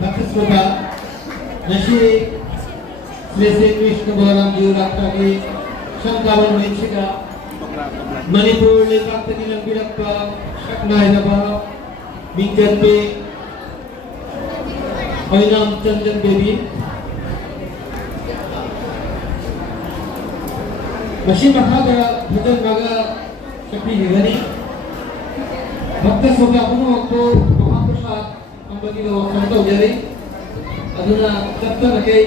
Bhakti Suka Nasi Sri Krishna Balaram Yurak Kaki Sangkawan Menchika Manipur Lepak Tanilang Bidakpa Shaknai Naba Bingkat Pe Oinam Chanjan Baby Masin Makhaga Bhutan Maga Shakti Higani Bhakti Suka Puno Waktu Mahaprasad ang pagkagawa sa ito, Jerry. Ano na, kapta na kay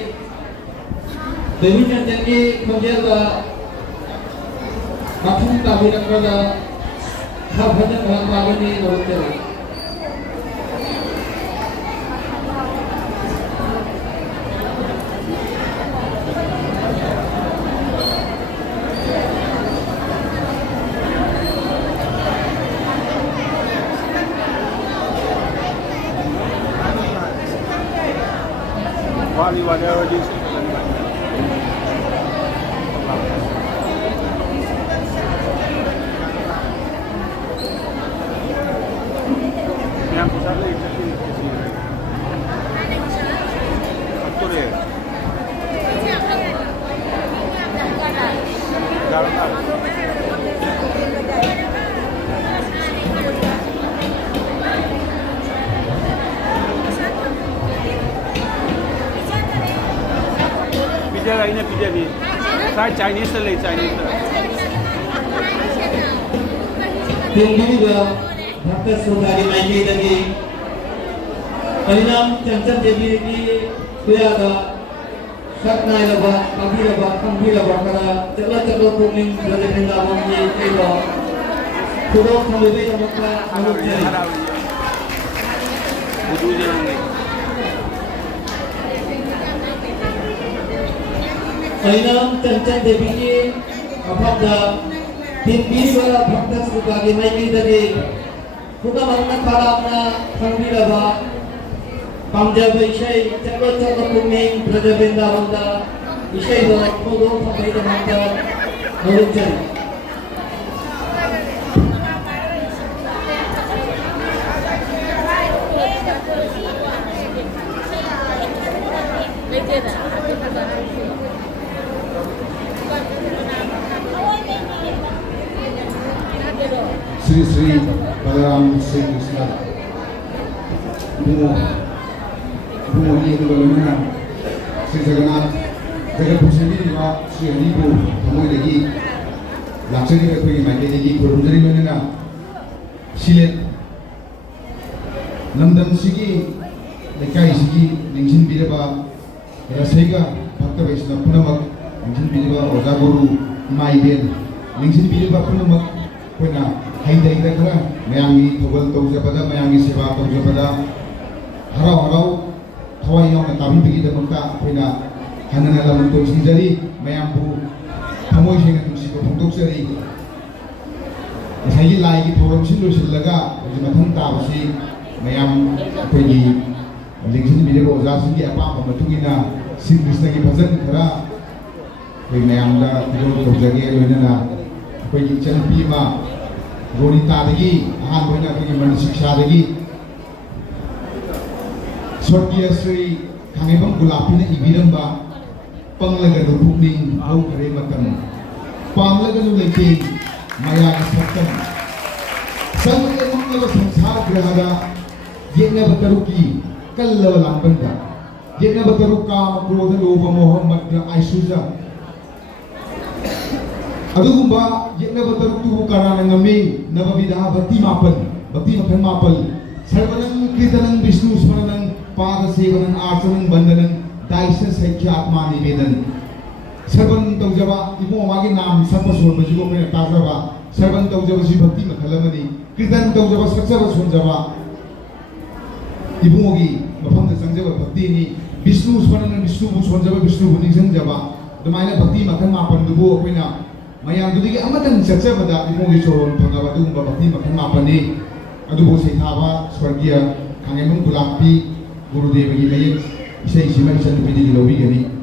Dewi Chanjan ki Khonjel ba Makhung tabi na kada Habhajan Bhagan ni Narutere. वाली वाले और जी pizza ini pizza ni saya Chinese le Chinese tinggi juga भक्त सुधारी मायके लगी परिणाम चंचल देवी की कुया का शक नाय लगा कंभी लगा करा चलो पुमिंग ब्रजेंद्र नाम ये केलो खुदो खंबे नमका अनुच्चार परिणाम चंचल देवी की अभाव tinggi juga भक्त सुधारी मायके लगी खुदा मंगना खालामना खंभी लगा पंजाब इशय चलो पुमिंग ब्रजेंद्र वंदा इशय दो खुदो खंबे नमका अनुच्चार Sri Sri Balaram Sri Krishna Bumo ini bagaimana Sri Jagannath Jagat Bhusani Diwa Sri Alibu Thamoi lagi Laksani Kakoi Maike lagi Kurumjari Manana Silet Lamdam Sigi Lekai Sigi Ningshin Biraba Rasega Bhakta Vaishnava Punamak Ningshin Biraba Oza Guru Maiden Ningshin Biraba Punamak Puna Haida kara mayami thobal tawjapada mayami seva tawjapada harau thawai yong tabi bigi damakta pina hanana lam to sinjari mayambu thamoi sing tumsi ko phongtok sari sai lai ki thoram sin lo silaga mathang ta basi mayam pegi lingsin bide ko ja sin ki apa ma matungina sin krishna ki bhajan khara pegi mayam da jo tawjage loina pegi chanpi ma Ronita lagi, hoina pergi mana siksa lagi. Swargiya Sri Kangebang Gulapi na ibiramba panglaga rupukning au kare matam. Panglaga no leke maya kasakam. Sanglaga manglaga samsar grahada yena bataruki kallawa lambanda. Yena bataruka krodha loba moha madya aisuza. Adugumba yekna bataruktu karana ngami nababidha bhakti makan mapal sarvanang kirtanang vishnu smaranang pada sevanang archanang bandanang daisa saikya atma nivedan sarvan taujaba ibu amagi naam sapa sorba jigo mena tajaba sarvan taujaba si bhakti makhalamani kirtan taujaba saksaba sonjaba ibu mogi mafamda sangjaba bhakti ni vishnu smaranang vishnu bu sonjaba vishnu bu ningsangjaba dumaina bhakti makan mapal dubo akoina mayang tu digi amatan saja pada ibu gisoron panggawa tu babakti makan apa ni adu bosai thaba swargiya kangemung Gulapi guru dewa gi lain isai sima isai tu di lobi gani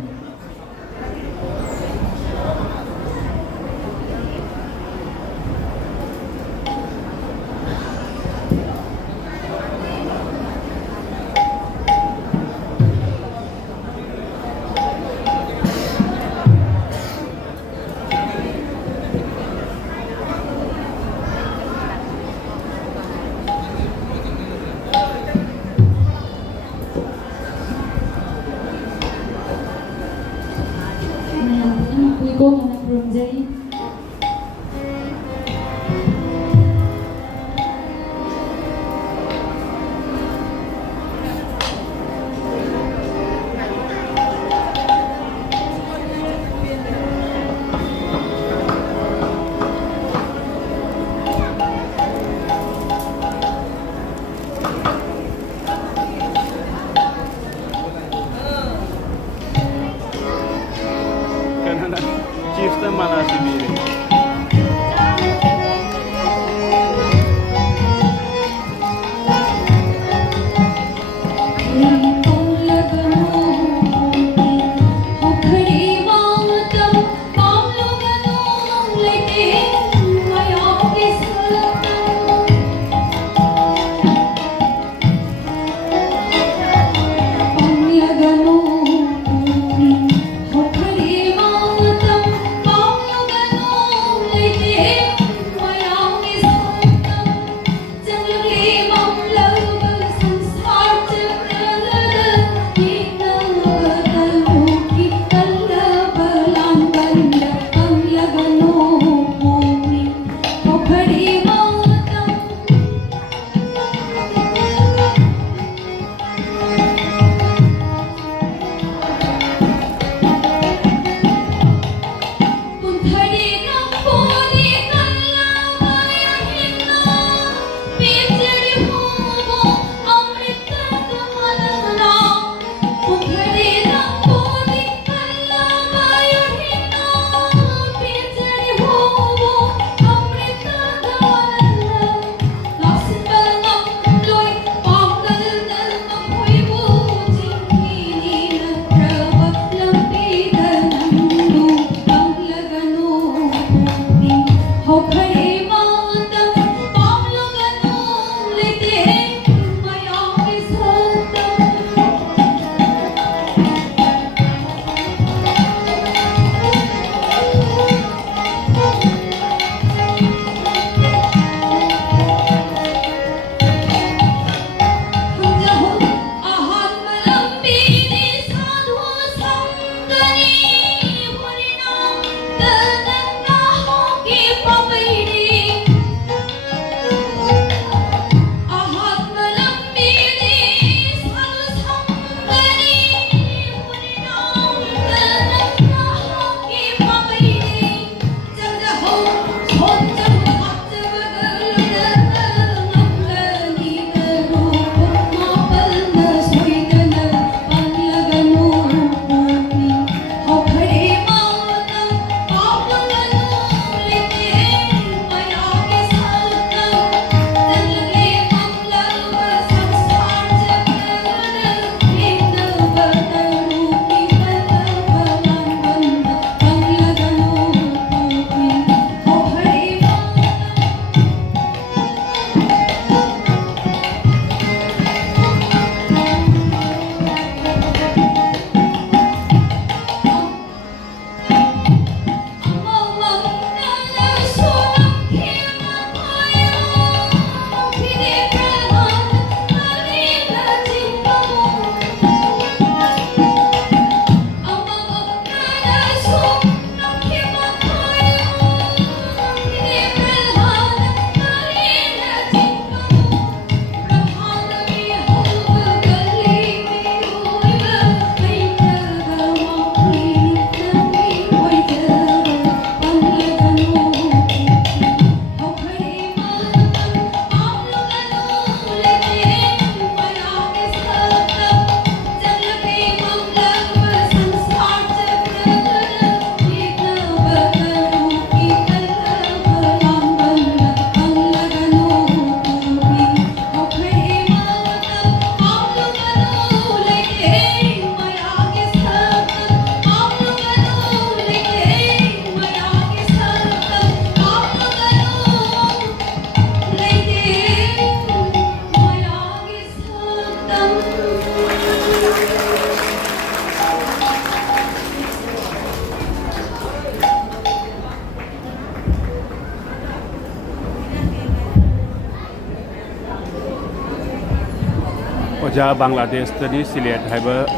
Raja Bangladesh tadi silet haiba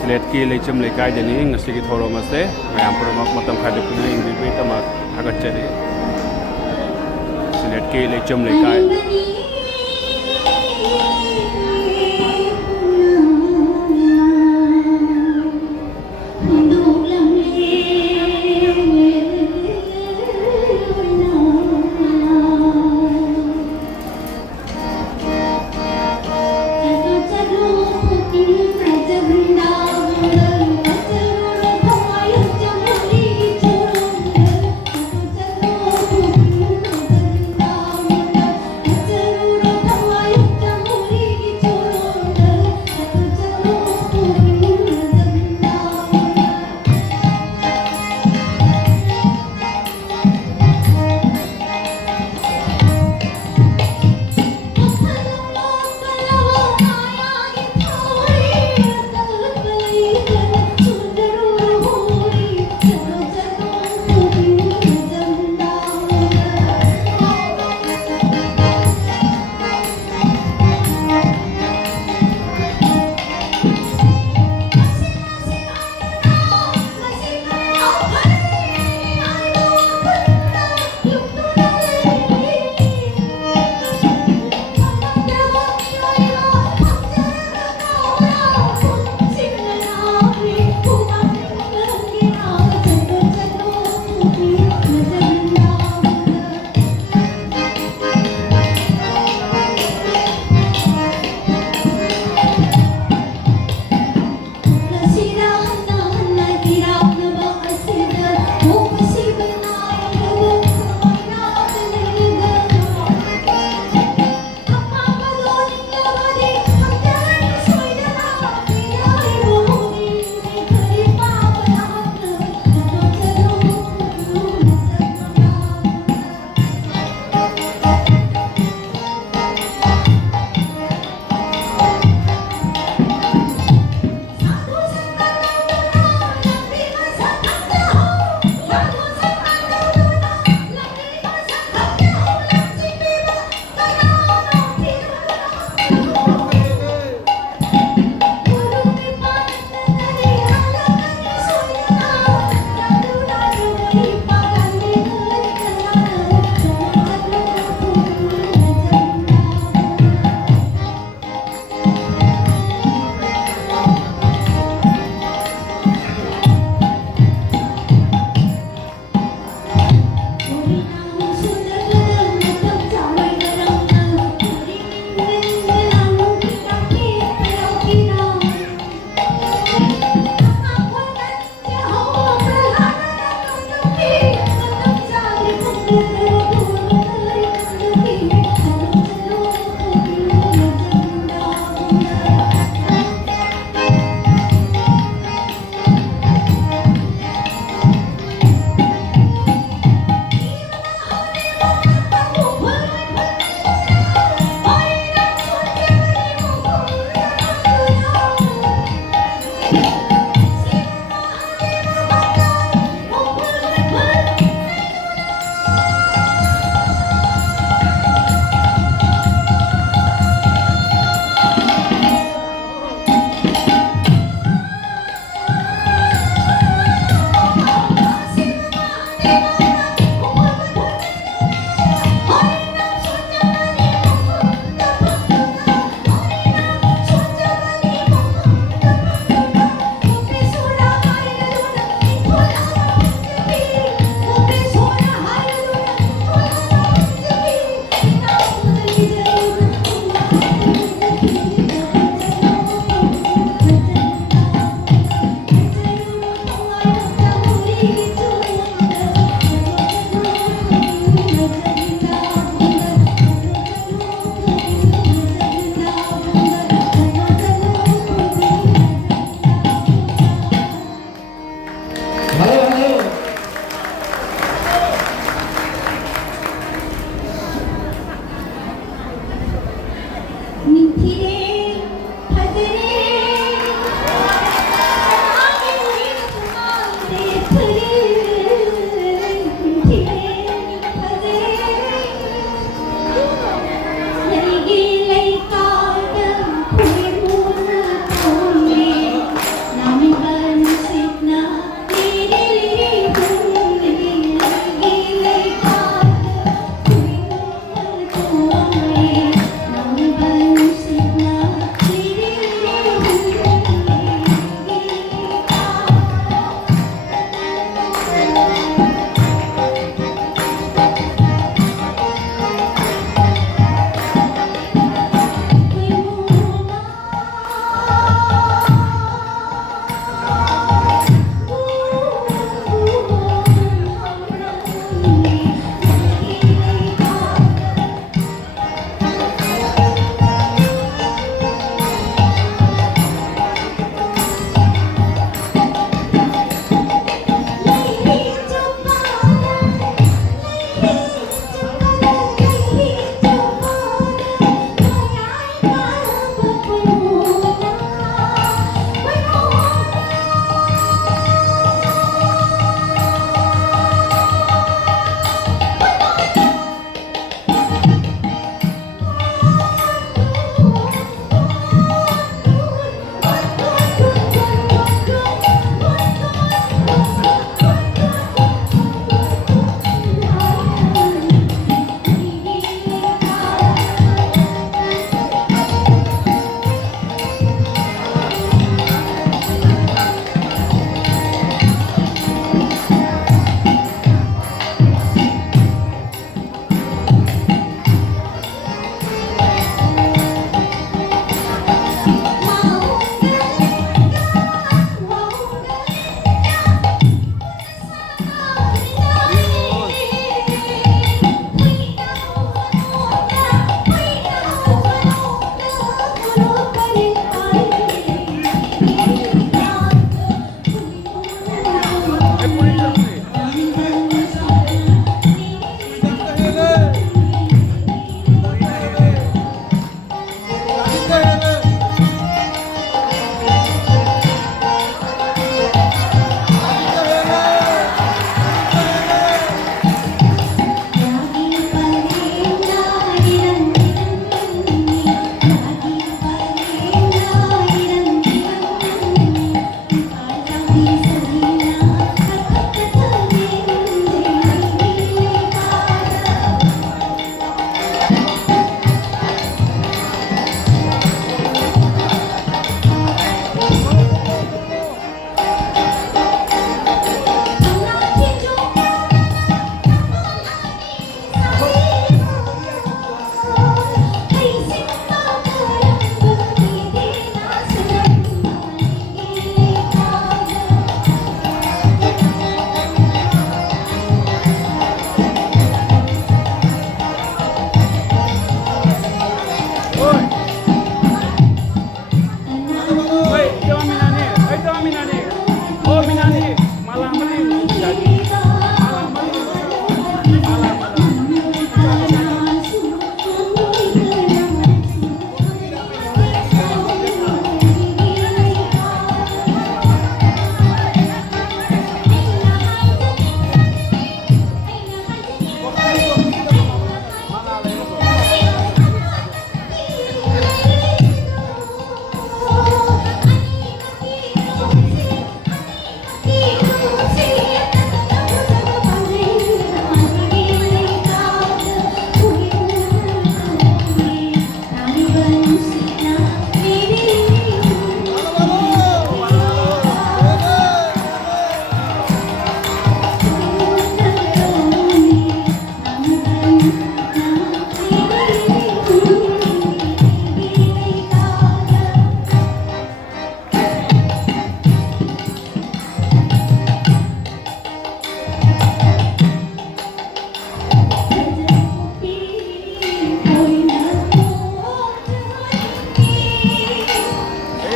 silet ki lecem lekai deni ngasi ki thoro mase ngayam promak matam khade kuna ingbi tama agat chari silet ki lecem lekai Thank you.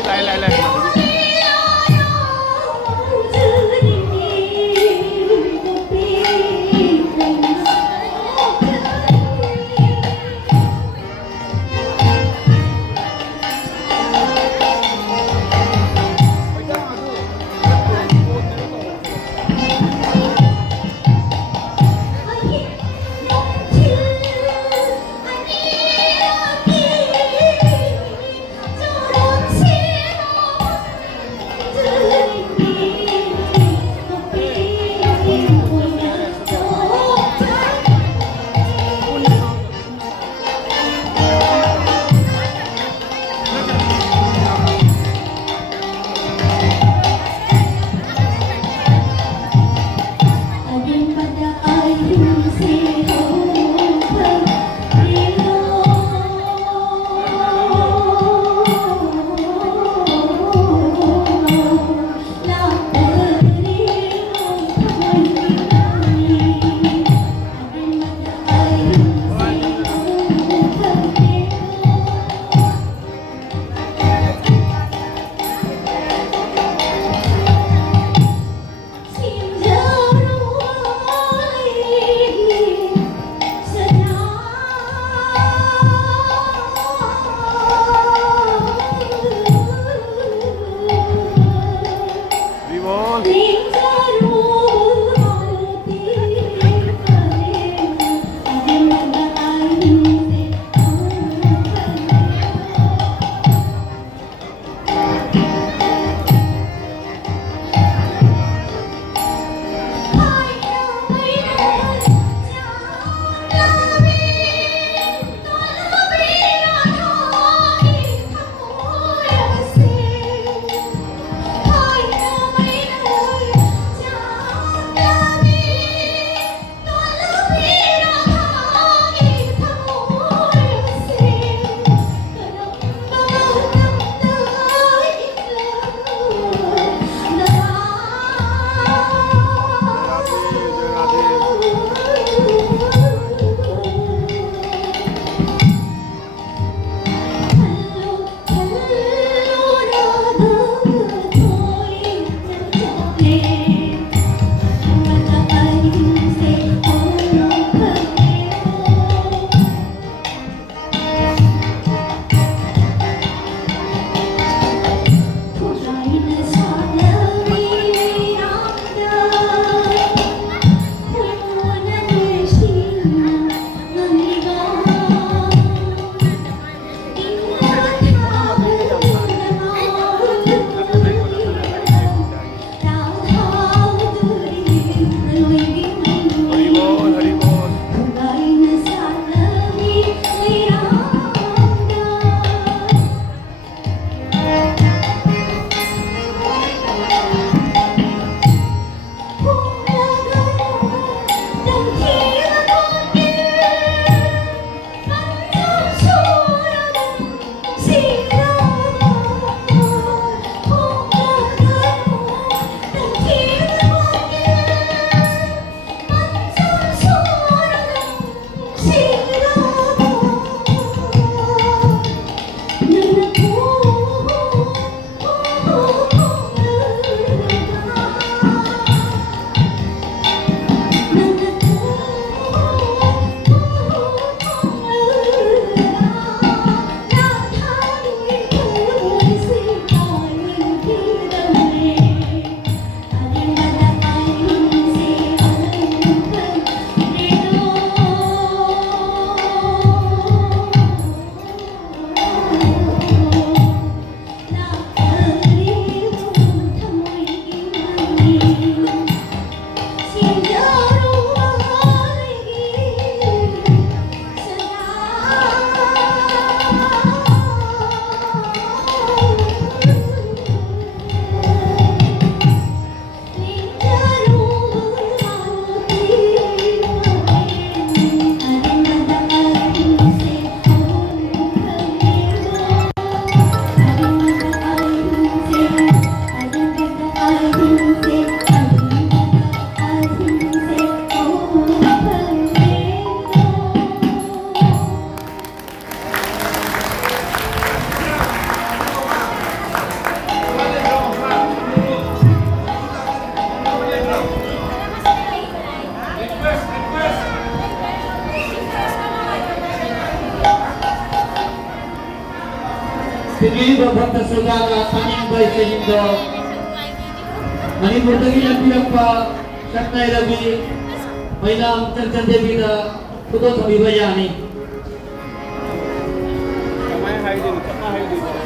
Hãy subscribe cho kênh Ghiền Mì Gõ để không bỏ lỡ Nag-iibang bata sa daga, tanibay sa Indo. Manipurtagin ang pinagpa, Saknay Rabi, may lang Chancan Devi na tutol sa Bibayani. Kamay hay din.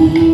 Be